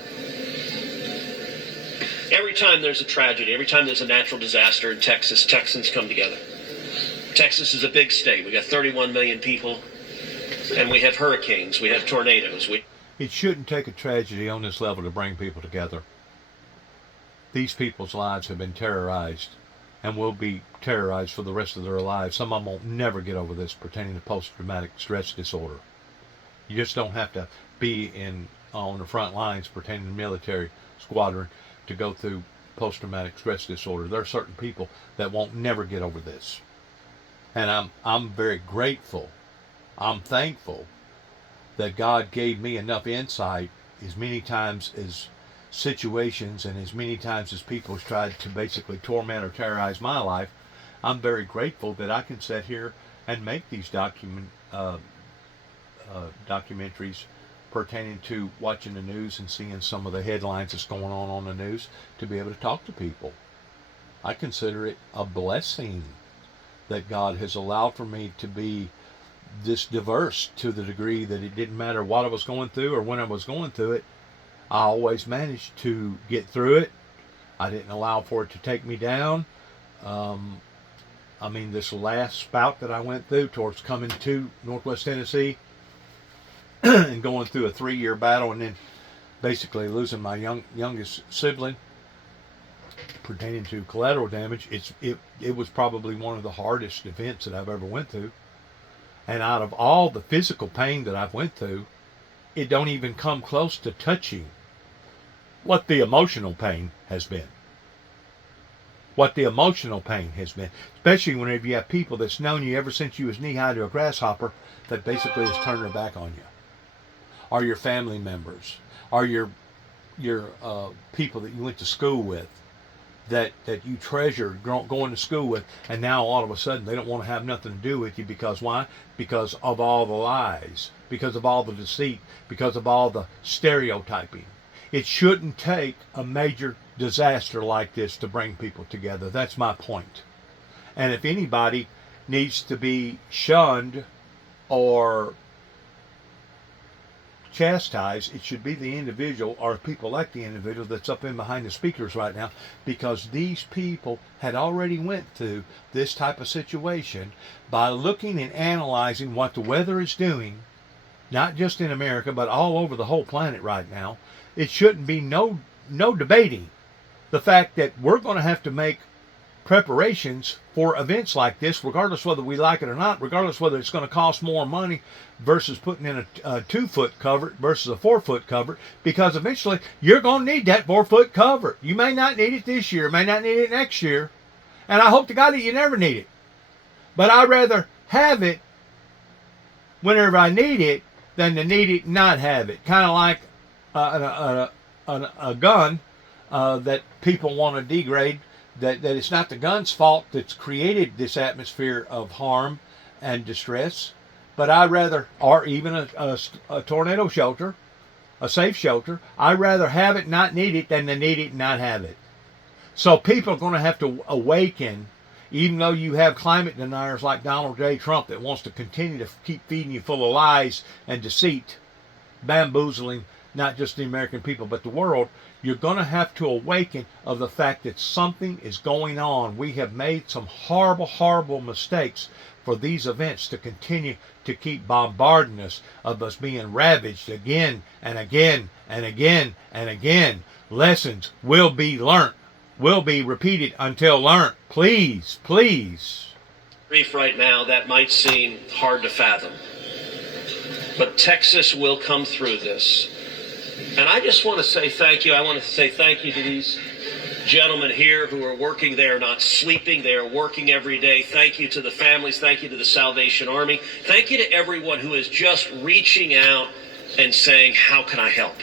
Every time there's a tragedy, every time there's a natural disaster in Texas, Texans come together. Texas is a big state. We got 31 million people, And we have hurricanes, we have tornadoes. It shouldn't take a tragedy on this level to bring people together. These people's lives have been terrorized and will be terrorized for the rest of their lives. Some of them will never get over this pertaining to post-traumatic stress disorder. You just don't have to be on the front lines pertaining to military squadron to go through post-traumatic stress disorder. There are certain people that won't never get over this. And I'm very grateful. I'm thankful that God gave me enough insight as many times as situations and as many times as people have tried to basically torment or terrorize my life. I'm very grateful that I can sit here and make these documentaries pertaining to watching the news and seeing some of the headlines that's going on the news, to be able to talk to people. I consider it a blessing that God has allowed for me to be this diverse to the degree that it didn't matter what I was going through or when I was going through it. I always managed to get through it. I didn't allow for it to take me down. This last spout that I went through towards coming to Northwest Tennessee and going through a 3-year battle and then basically losing my youngest sibling pertaining to collateral damage, it was probably one of the hardest events that I've ever went through. And out of all the physical pain that I've went through, it don't even come close to touching what the emotional pain has been. What the emotional pain has been. Especially whenever you have people that's known you ever since you was knee-high to a grasshopper that basically has turned their back on you. Or your family members. Or your people that you went to school with. That you treasured going to school with, and now all of a sudden they don't want to have nothing to do with you. Because why? Because of all the lies, because of all the deceit, because of all the stereotyping. It shouldn't take a major disaster like this to bring people together. That's my point. And if anybody needs to be shunned or chastised, it should be the individual or people like the individual that's up in behind the speakers right now, because these people had already went through this type of situation by looking and analyzing what the weather is doing, not just in America but all over the whole planet right now. It shouldn't be no debating the fact that we're going to have to make preparations for events like this, regardless whether we like it or not, regardless whether it's going to cost more money versus putting in a 2-foot cover versus a 4-foot cover, because eventually you're going to need that 4-foot cover. You may not need it this year, may not need it next year, and I hope to God that you never need it. But I'd rather have it whenever I need it than to need it and not have it. Kind of like a gun that people want to degrade. That it's not the gun's fault that's created this atmosphere of harm and distress, but I'd rather, or even a tornado shelter, a safe shelter, I'd rather have it, not need it, than to need it and not have it. So people are going to have to awaken, even though you have climate deniers like Donald J. Trump that wants to continue to keep feeding you full of lies and deceit, bamboozling not just the American people but the world. You're going to have to awaken of the fact that something is going on. We have made some horrible, horrible mistakes for these events to continue to keep bombarding us, of us being ravaged again and again and again and again. Lessons will be learnt, will be repeated until learnt. Please, please. Brief right now, that might seem hard to fathom. But Texas will come through this. And I just want to say thank you. I want to say thank you to these gentlemen here who are working. They are not sleeping. They are working every day. Thank you to the families. Thank you to the Salvation Army. Thank you to everyone who is just reaching out and saying, how can I help?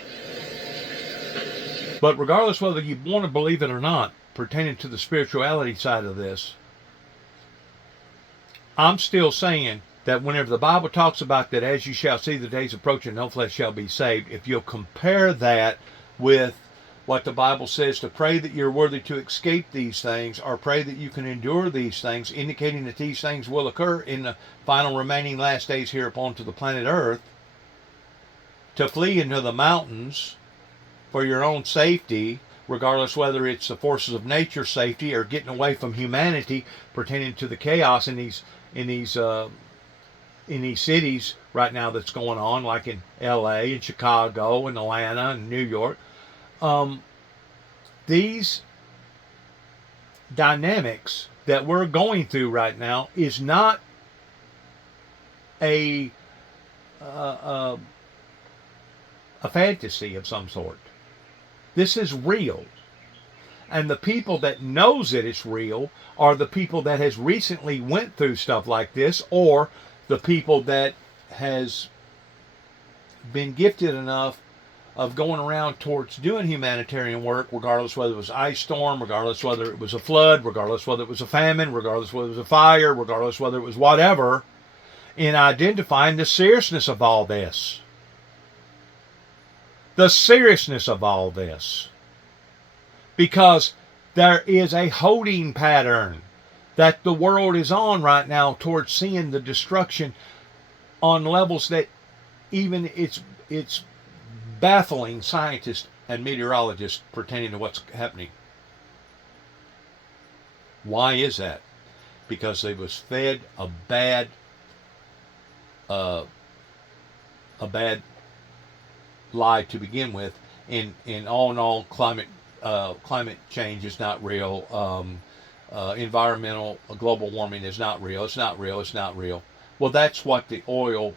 But regardless whether you want to believe it or not, pertaining to the spirituality side of this, I'm still saying that whenever the Bible talks about that, as you shall see the days approaching, no flesh shall be saved, if you'll compare that with what the Bible says, to pray that you're worthy to escape these things, or pray that you can endure these things, indicating that these things will occur in the final remaining last days here upon to the planet Earth, to flee into the mountains for your own safety, regardless whether it's the forces of nature safety or getting away from humanity pertaining to the chaos in these in these cities right now that's going on, like in L.A. and Chicago and Atlanta and New York. These dynamics that we're going through right now is not a fantasy of some sort. This is real. And the people that knows that it's real are the people that has recently went through stuff like this, or the people that has been gifted enough of going around towards doing humanitarian work, regardless whether it was ice storm, regardless whether it was a flood, regardless whether it was a famine, regardless whether it was a fire, regardless whether it was whatever, in identifying the seriousness of all this. The seriousness of all this. Because there is a holding pattern that the world is on right now towards seeing the destruction on levels that even it's baffling scientists and meteorologists pertaining to what's happening. Why is that? Because they was fed a bad lie to begin with. In all, climate change is not real. Environmental global warming is not real. It's not real. It's not real. Well, that's what the oil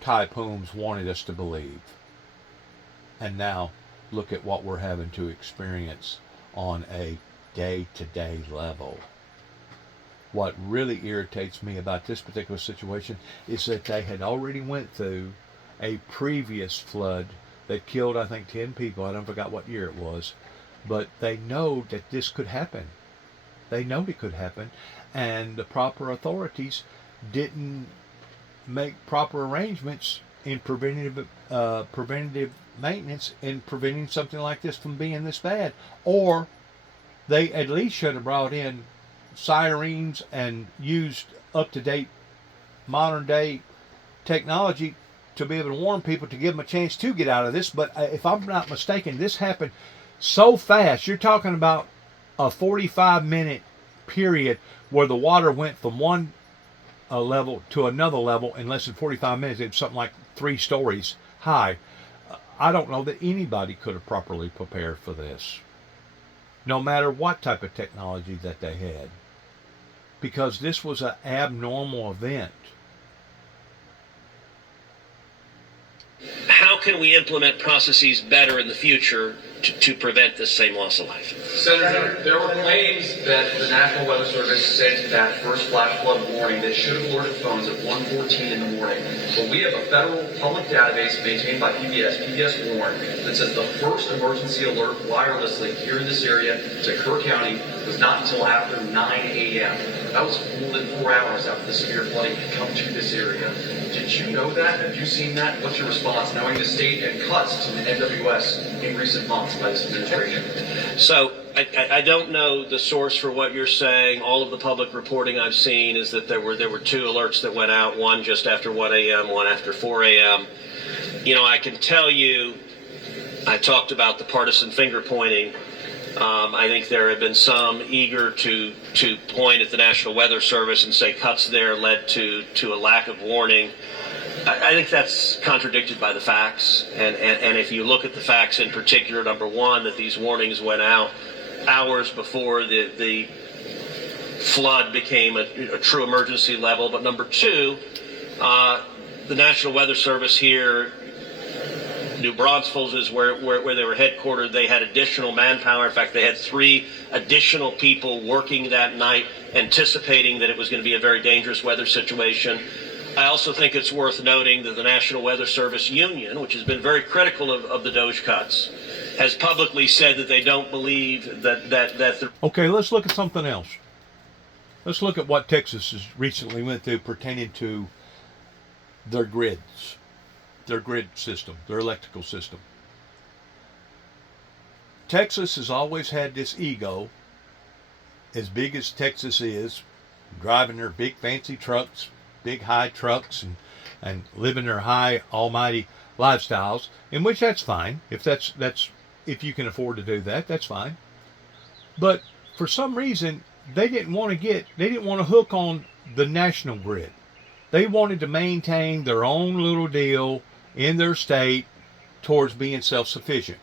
tycoons wanted us to believe. And now, look at what we're having to experience on a day-to-day level. What really irritates me about this particular situation is that they had already went through a previous flood that killed, I think, 10 people. I don't forget what year it was. But they know that this could happen. They know it could happen. And the proper authorities didn't make proper arrangements in preventative maintenance in preventing something like this from being this bad. Or they at least should have brought in sirens and used up-to-date modern-day technology to be able to warn people to give them a chance to get out of this. But if I'm not mistaken, this happened so fast. You're talking about a 45-minute period where the water went from one level to another level in less than 45 minutes. It was something like 3 stories high. I don't know that anybody could have properly prepared for this, no matter what type of technology that they had, because this was an abnormal event. How can we implement processes better in the future to prevent this same loss of life? Senator, there were claims that the National Weather Service sent that first flash flood warning that should have alerted phones at 1:14 in the morning. But we have a federal public database maintained by PBS Warn, that says the first emergency alert wirelessly here in this area to Kerr County was not until after 9 a.m. That was more than 4 hours after the severe flooding had come to this area. Did you know that? Have you seen that? What's your response, knowing the state and cuts to the NWS in recent months by this administration? So I don't know the source for what you're saying. All of the public reporting I've seen is that there were 2 alerts that went out, one just after 1 a.m., one after 4 a.m. You know, I can tell you, I talked about the partisan finger pointing. I think there have been some eager to point at the National Weather Service and say cuts there led to a lack of warning. I think that's contradicted by the facts. And if you look at the facts in particular, number one, that these warnings went out hours before the flood became a true emergency level. But number two, the National Weather Service here, New Braunfels is where they were headquartered. They had additional manpower. In fact, they had 3 additional people working that night, anticipating that it was going to be a very dangerous weather situation. I also think it's worth noting that the National Weather Service Union, which has been very critical of the DOGE cuts, has publicly said that they don't believe that Okay, let's look at something else. Let's look at what Texas has recently went through pertaining to their grids. Their grid system, their electrical system. Texas has always had this ego, as big as Texas is, driving their big fancy trucks, big high trucks, and living their high almighty lifestyles, in which that's fine. If that's if you can afford to do that, that's fine. But for some reason they didn't want to hook on the national grid. They wanted to maintain their own little deal in their state towards being self-sufficient,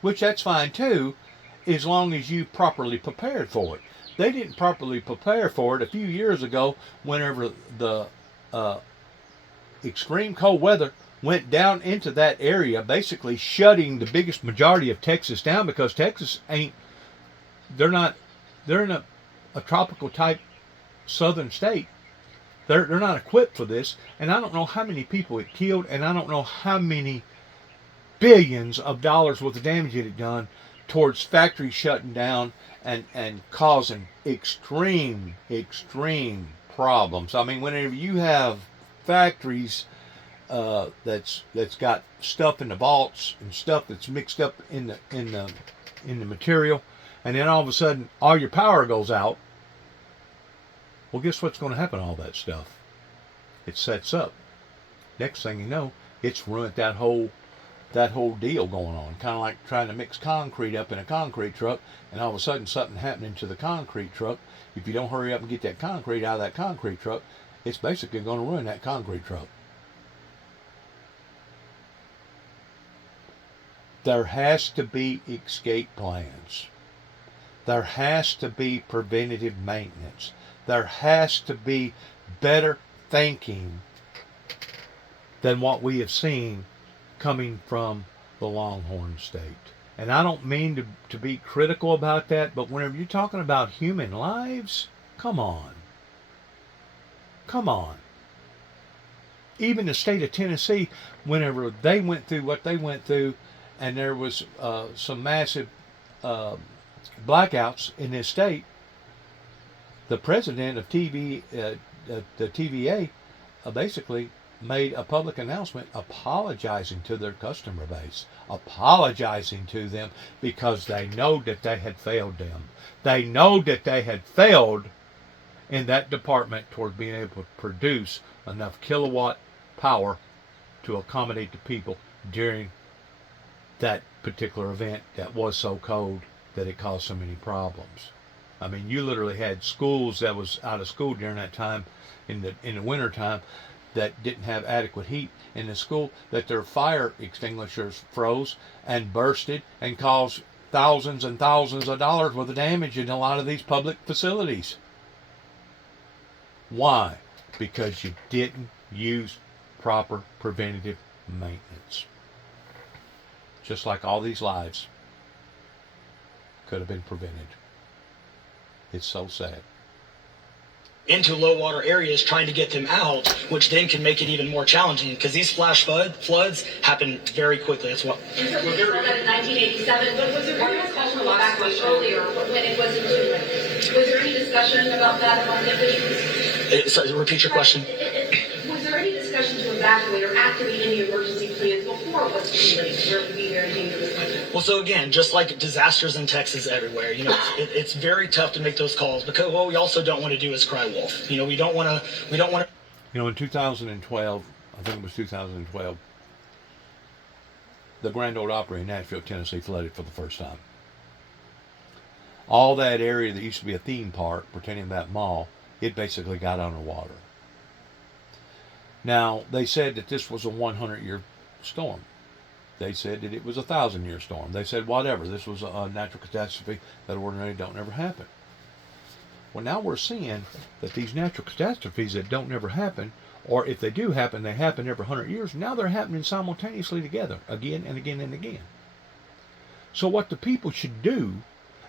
which that's fine too, as long as you properly prepared for it. They didn't properly prepare for it a few years ago whenever the extreme cold weather went down into that area, basically shutting the biggest majority of Texas down, because Texas ain't, they're in a tropical type southern state. They're not equipped for this, and I don't know how many people it killed, and I don't know how many billions of dollars worth of damage it had done towards factories shutting down and causing extreme problems. I mean, whenever you have factories that's got stuff in the vaults and stuff that's mixed up in the material, and then all of a sudden all your power goes out, well, guess what's going to happen to all that stuff? It sets up. Next thing you know, it's ruined that whole deal going on. Kind of like trying to mix concrete up in a concrete truck, and all of a sudden something happening to the concrete truck. If you don't hurry up and get that concrete out of that concrete truck, it's basically going to ruin that concrete truck. There has to be escape plans. There has to be preventative maintenance. There has to be better thinking than what we have seen coming from the Longhorn State. And I don't mean to be critical about that, but whenever you're talking about human lives, come on. Come on. Even the state of Tennessee, whenever they went through what they went through, and there was some massive blackouts in this state, the president of the TVA basically made a public announcement apologizing to their customer base, apologizing to them, because they know that they had failed them. They know that they had failed in that department toward being able to produce enough kilowatt power to accommodate the people during that particular event that was so cold that it caused so many problems. I mean, you literally had schools that was out of school during that time in the winter time that didn't have adequate heat in the school, that their fire extinguishers froze and bursted and caused thousands and thousands of dollars worth of damage in a lot of these public facilities. Why? Because you didn't use proper preventative maintenance. Just like all these lives could have been prevented. It's so sad. Into low water areas, trying to get them out, which then can make it even more challenging, because these flash floods happen very quickly. That's what. And so we saw that in 1987, but was there any discussion back earlier when it wasn't too late? Was there any discussion about that among the officials? Sorry, repeat your question. Was there any discussion to evacuate or activate any emergency plans before it was too late, where it would be very dangerous? Well, so again, just like disasters in Texas everywhere, it's very tough to make those calls, because what we also don't want to do is cry wolf. We don't want to. In 2012, I think it was 2012, the Grand Ole Opry in Nashville, Tennessee flooded for the first time. All that area that used to be a theme park, pretending that mall, it basically got underwater. Now, they said that this was a 100-year storm. They said that it was a 1,000-year storm. They said whatever. This was a natural catastrophe that ordinarily don't ever happen. Well, now we're seeing that these natural catastrophes that don't never happen, or if they do happen, they happen every 100 years. Now they're happening simultaneously together, again and again and again. So what the people should do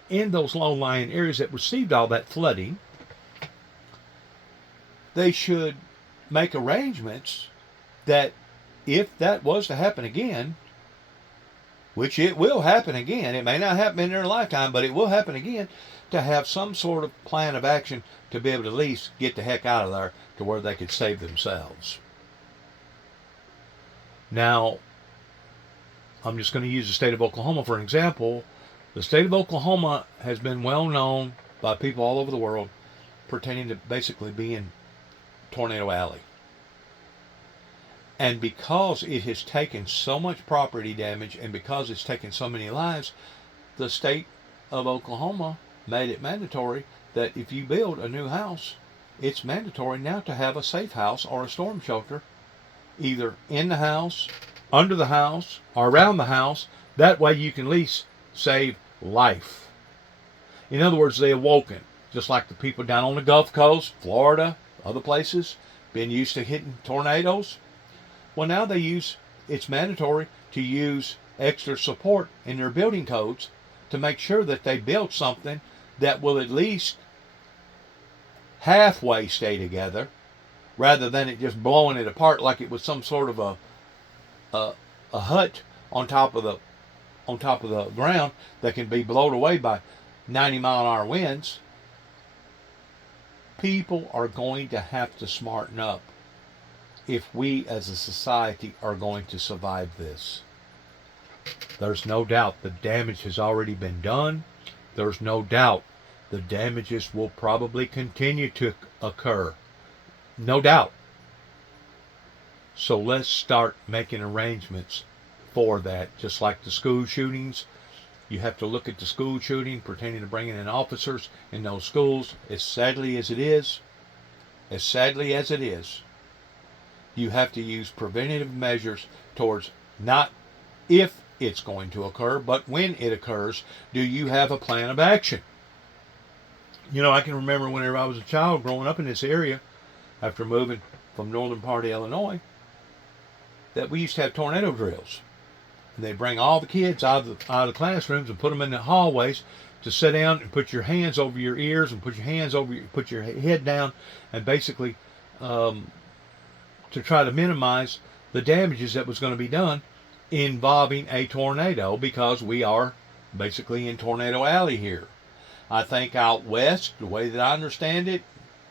in those low-lying areas that received all that flooding, they should make arrangements that if that was to happen again, which it will happen again, it may not happen in their lifetime, but it will happen again, to have some sort of plan of action to be able to at least get the heck out of there to where they could save themselves. Now, I'm just going to use the state of Oklahoma for an example. The state of Oklahoma has been well known by people all over the world pertaining to basically being Tornado Alley. And because it has taken so much property damage, and because it's taken so many lives, the state of Oklahoma made it mandatory that if you build a new house it's mandatory now to have a safe house or a storm shelter, either in the house, under the house, or around the house. That way you can at least save life. In other words, they awoken, just like the people down on the Gulf Coast, Florida, other places, been used to hitting tornadoes. Well, now it's mandatory to use extra support in their building codes to make sure that they build something that will at least halfway stay together, rather than it just blowing it apart like it was some sort of a hut on top of the ground that can be blown away by 90-mile-an-hour winds. People are going to have to smarten up if we as a society are going to survive this. There's no doubt the damage has already been done. There's no doubt the damages will probably continue to occur. No doubt. So let's start making arrangements for that. Just like the school shootings, you have to look at the school shooting pertaining to bringing in officers in those schools. As sadly as it is, you have to use preventative measures towards not if it's going to occur, but when it occurs, do you have a plan of action? You know, I can remember whenever I was a child growing up in this area, after moving from northern part of Illinois, that we used to have tornado drills. And they bring all the kids out of the classrooms and put them in the hallways to sit down and put your hands over your ears and put your head down, and basically to try to minimize the damages that was going to be done involving a tornado, because we are basically in Tornado Alley here. I think out west, the way that I understand it,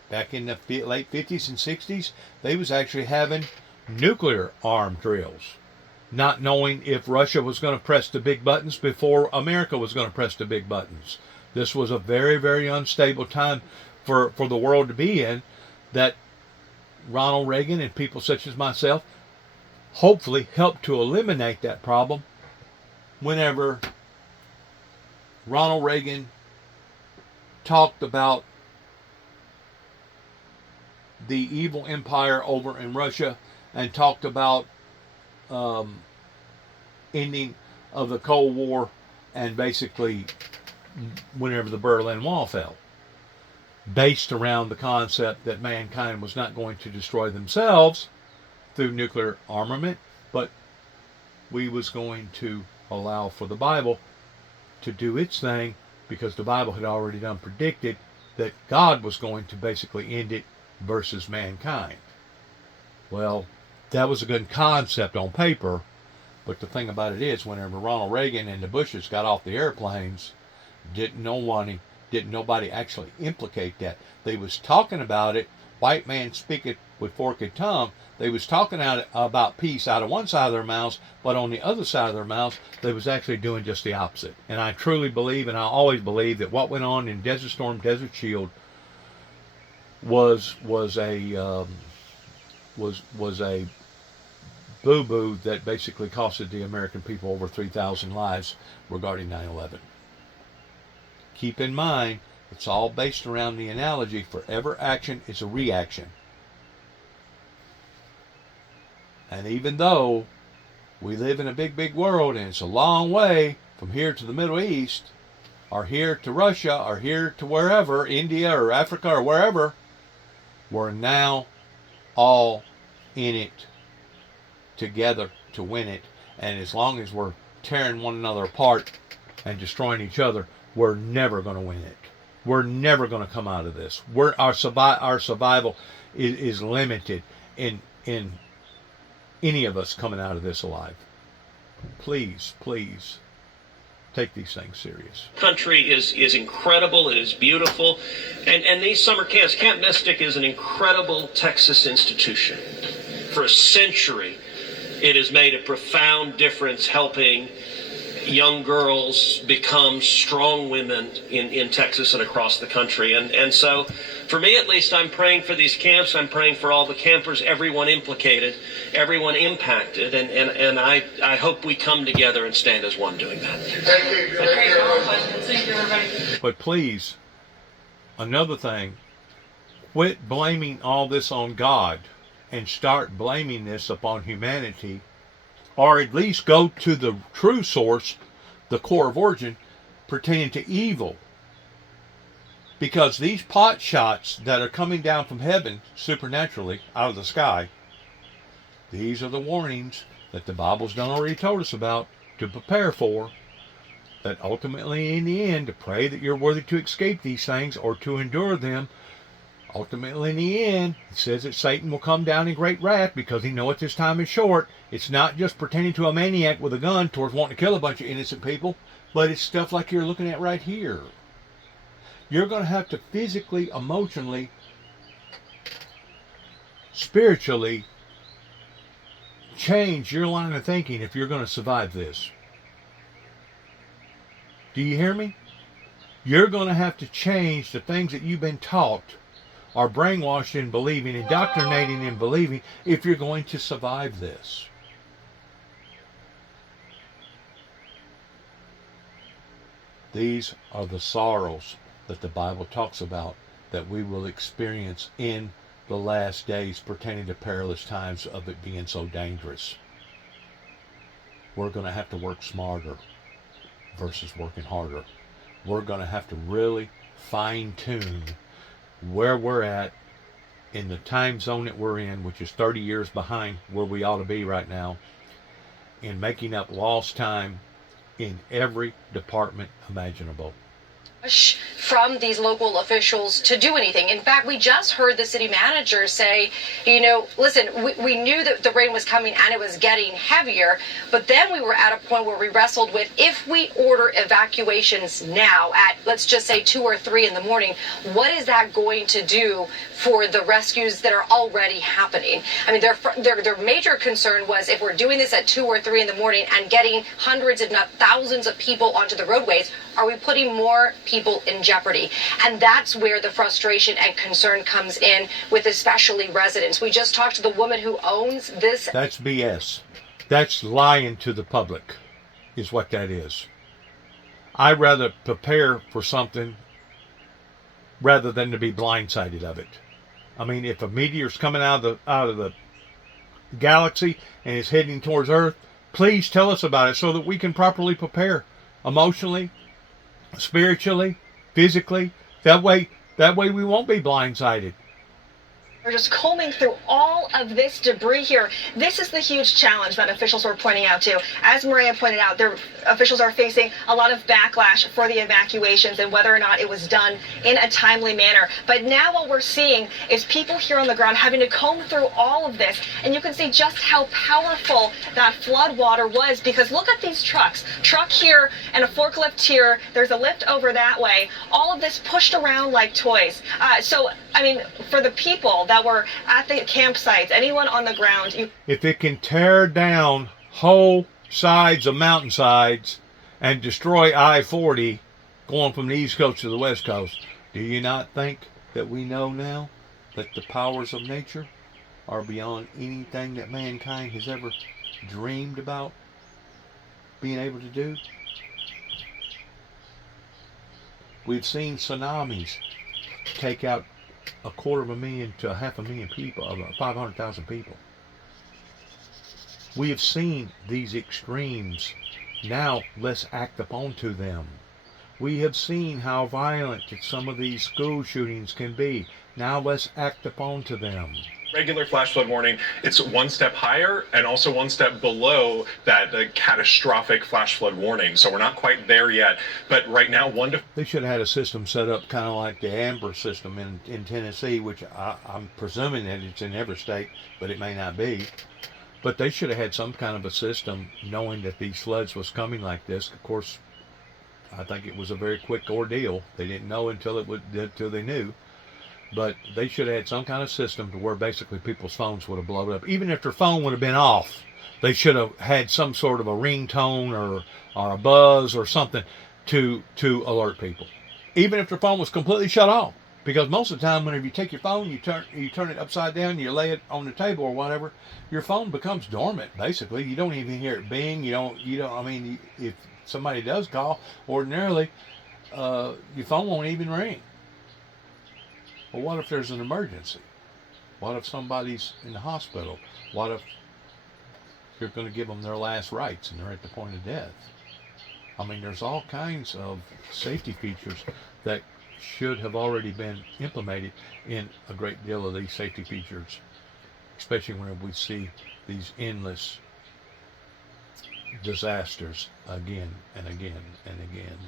back in the late 50s and 60s, they was actually having nuclear arm drills, not knowing if Russia was going to press the big buttons before America was going to press the big buttons. This was a very, very unstable time for the world to be in, that Ronald Reagan and people such as myself hopefully helped to eliminate that problem whenever Ronald Reagan talked about the evil empire over in Russia and talked about ending of the Cold War, and basically whenever the Berlin Wall fell, based around the concept that mankind was not going to destroy themselves through nuclear armament, but we was going to allow for the Bible to do its thing, because the Bible had already done predicted that God was going to basically end it versus mankind. Well, that was a good concept on paper, but the thing about it is, whenever Ronald Reagan and the Bushes got off the airplanes, didn't nobody actually implicate that. They was talking about it, white man speaketh with forked tongue. They was talking about peace out of one side of their mouths, but on the other side of their mouths, they was actually doing just the opposite. And I truly believe, and I always believe, that what went on in Desert Storm, Desert Shield was a boo-boo that basically costed the American people over 3,000 lives regarding 9/11. Keep in mind, it's all based around the analogy: for every action is a reaction. And even though we live in a big, big world, and it's a long way from here to the Middle East, or here to Russia, or here to wherever, India or Africa or wherever, we're now all in it together to win it. And as long as we're tearing one another apart and destroying each other, we're never going to win it. We're never going to come out of this. Our survival is limited in any of us coming out of this alive. Please, please take these things serious. Country is incredible. It is beautiful. And these summer camps, Camp Mystic is an incredible Texas institution. For a century, it has made a profound difference helping young girls become strong women in Texas and across the country. And so, for me at least, I'm praying for these camps. I'm praying for all the campers, everyone implicated, everyone impacted. And I hope we come together and stand as one doing that. But please, another thing, quit blaming all this on God and start blaming this upon humanity, or at least go to the true source, the core of origin, pertaining to evil. Because these pot shots that are coming down from heaven supernaturally out of the sky, these are the warnings that the Bible's done already told us about to prepare for, that ultimately in the end, to pray that you're worthy to escape these things or to endure them. Ultimately in the end, it says that Satan will come down in great wrath because he knoweth his time is short. It's not just pertaining to a maniac with a gun towards wanting to kill a bunch of innocent people, but it's stuff like you're looking at right here. You're going to have to physically, emotionally, spiritually change your line of thinking if you're going to survive this. Do you hear me? You're going to have to change the things that you've been taught, are brainwashed in believing, indoctrinating in believing, if you're going to survive this. These are the sorrows that the Bible talks about that we will experience in the last days pertaining to perilous times of it being so dangerous. We're going to have to work smarter versus working harder. We're going to have to really fine-tune where we're at in the time zone that we're in, which is 30 years behind where we ought to be right now, in making up lost time in every department imaginable. From these local officials to do anything. In fact, we just heard the city manager say, listen, we knew that the rain was coming and it was getting heavier, but then we were at a point where we wrestled with, if we order evacuations now at, let's just say 2 or 3 in the morning, what is that going to do for the rescues that are already happening? I mean, their major concern was, if we're doing this at 2 or 3 in the morning and getting hundreds, if not thousands of people onto the roadways, are we putting more people in jeopardy? And that's where the frustration and concern comes in with especially residents. We just talked to the woman who owns this. That's BS. That's lying to the public, is what that is. I'd rather prepare for something rather than to be blindsided of it. I mean, if a meteor's coming out of the galaxy and is heading towards Earth, please tell us about it so that we can properly prepare emotionally, spiritually, physically. That way we won't be blindsided. We're just combing through all of this debris here. This is the huge challenge that officials were pointing out to. As Maria pointed out, their officials are facing a lot of backlash for the evacuations and whether or not it was done in a timely manner. But now what we're seeing is people here on the ground having to comb through all of this. And you can see just how powerful that flood water was, because look at these trucks. Truck here and a forklift here. There's a lift over that way. All of this pushed around like toys. I mean, for the people that were at the campsites, anyone on the ground. If it can tear down whole sides of mountainsides and destroy I-40 going from the East Coast to the West Coast, do you not think that we know now that the powers of nature are beyond anything that mankind has ever dreamed about being able to do? We've seen tsunamis take out 250,000 to 500,000 people, 500,000 people. We have seen these extremes. Now let's act upon to them. We have seen how violent some of these school shootings can be. Now let's act upon to them. Regular flash flood warning, it's one step higher and also one step below that catastrophic flash flood warning. So we're not quite there yet. But right now, they should have had a system set up kind of like the Amber system in Tennessee, which I'm presuming that it's in every state, but it may not be. But they should have had some kind of a system knowing that these floods was coming like this. Of course, I think it was a very quick ordeal. They didn't know until they knew. But they should have had some kind of system to where basically people's phones would have blown up. Even if their phone would have been off, they should have had some sort of a ringtone or a buzz or something to alert people. Even if their phone was completely shut off. Because most of the time, whenever you take your phone, you turn it upside down, you lay it on the table or whatever, your phone becomes dormant. Basically, you don't even hear it bing. You don't. I mean, if somebody does call, ordinarily, your phone won't even ring. Well, what if there's an emergency? What if somebody's in the hospital? What if you're going to give them their last rites and they're at the point of death? I mean, there's all kinds of safety features that should have already been implemented in a great deal of these safety features, especially when we see these endless disasters again and again and again.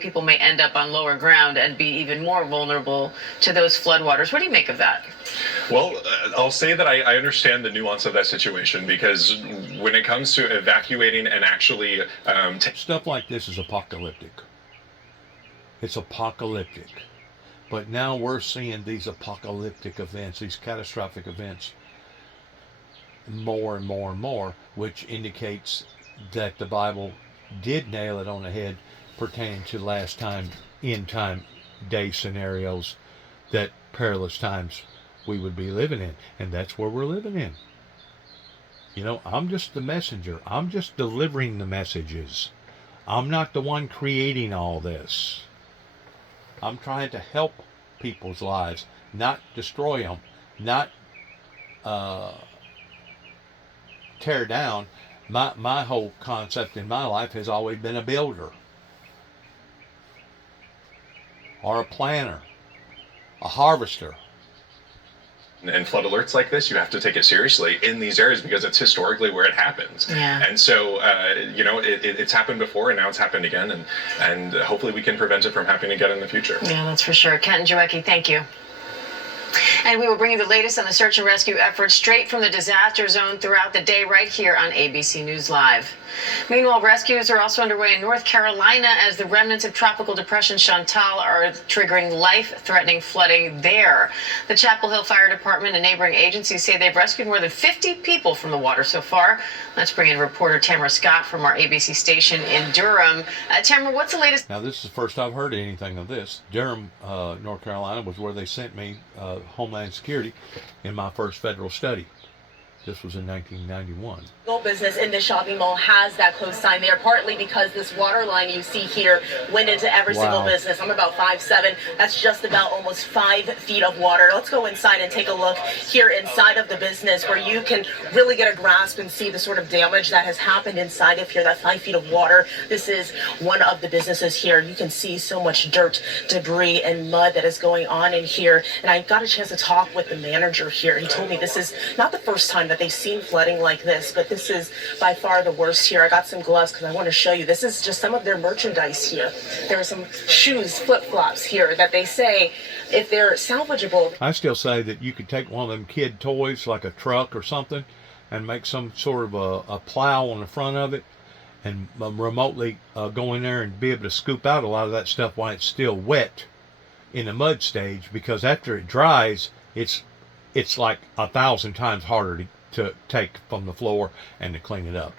People may end up on lower ground and be even more vulnerable to those floodwaters. What do you make of that? Well, I'll say that I understand the nuance of that situation, because when it comes to evacuating and actually stuff like this is apocalyptic. It's apocalyptic. But now we're seeing these apocalyptic events, these catastrophic events, more and more and more, which indicates that the Bible did nail it on the head pertaining to last time, end time day scenarios, that perilous times we would be living in. And that's where we're living in. You know, I'm just the messenger. I'm just delivering the messages. I'm not the one creating all this. I'm trying to help people's lives, not destroy them, not tear down. My whole concept in my life has always been a builder, or a planner, a harvester. And flood alerts like this, you have to take it seriously in these areas, because it's historically where it happens. Yeah. And so, you know, it's happened before, and now it's happened again, and hopefully we can prevent it from happening again in the future. Yeah, that's for sure. Kent and Jarecki, thank you. And we will bring you the latest on the search and rescue efforts straight from the disaster zone throughout the day right here on ABC News Live. Meanwhile, rescues are also underway in North Carolina as the remnants of Tropical Depression Chantal are triggering life-threatening flooding there. The Chapel Hill Fire Department and neighboring agencies say they've rescued more than 50 people from the water so far. Let's bring in reporter Tamara Scott from our ABC station in Durham. Tamara, what's the latest? Now, this is the first I've heard anything of this. Durham, North Carolina was where they sent me Homeland Security in my first federal study. This was in 1991. Business in the shopping mall has that close sign there, partly because this water line you see here went into every single business. I'm about 5'7". That's just about almost 5 feet of water. Let's go inside and take a look here inside of the business, where you can really get a grasp and see the sort of damage that has happened inside of here, that 5 feet of water. This is one of the businesses here. You can see so much dirt, debris, and mud that is going on in here. And I got a chance to talk with the manager here. He told me this is not the first time that they've seen flooding like this, but this is by far the worst here. I got some gloves because I want to show you. This is just some of their merchandise here. There are some shoes, flip-flops here that they say, if they're salvageable. I still say that you could take one of them kid toys, like a truck or something, and make some sort of a plow on the front of it, and remotely go in there and be able to scoop out a lot of that stuff while it's still wet in the mud stage, because after it dries, it's like 1,000 times harder to take from the floor and to clean it up.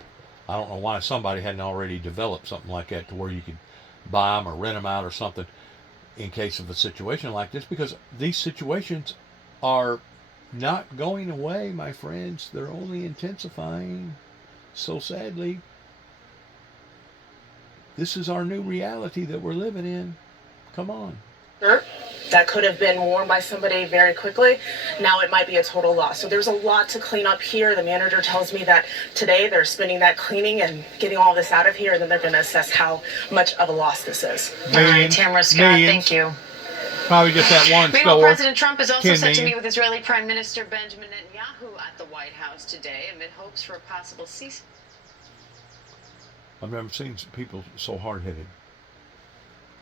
I don't know why somebody hadn't already developed something like that to where you could buy them or rent them out or something in case of a situation like this, because these situations are not going away, my friends. They're only intensifying. So sadly, this is our new reality that we're living in. Come on. That could have been worn by somebody very quickly. Now it might be a total loss. So there's a lot to clean up here. The manager tells me that today they're spending that cleaning and getting all this out of here, and then they're going to assess how much of a loss this is. All right, Tamara Scott, thank you. Probably just that one Meanwhile, store. President Trump is also set to million. meet with Israeli Prime Minister Benjamin Netanyahu at the White House today amid hopes for a possible ceasefire. I've never seen people so hard-headed.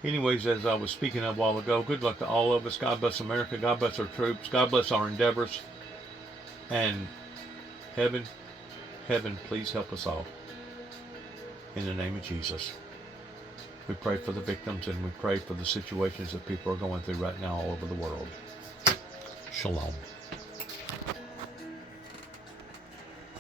Anyways, as I was speaking of a while ago, good luck to all of us. God bless America. God bless our troops. God bless our endeavors. And heaven, please help us all. In the name of Jesus. We pray for the victims, and we pray for the situations that people are going through right now all over the world. Shalom.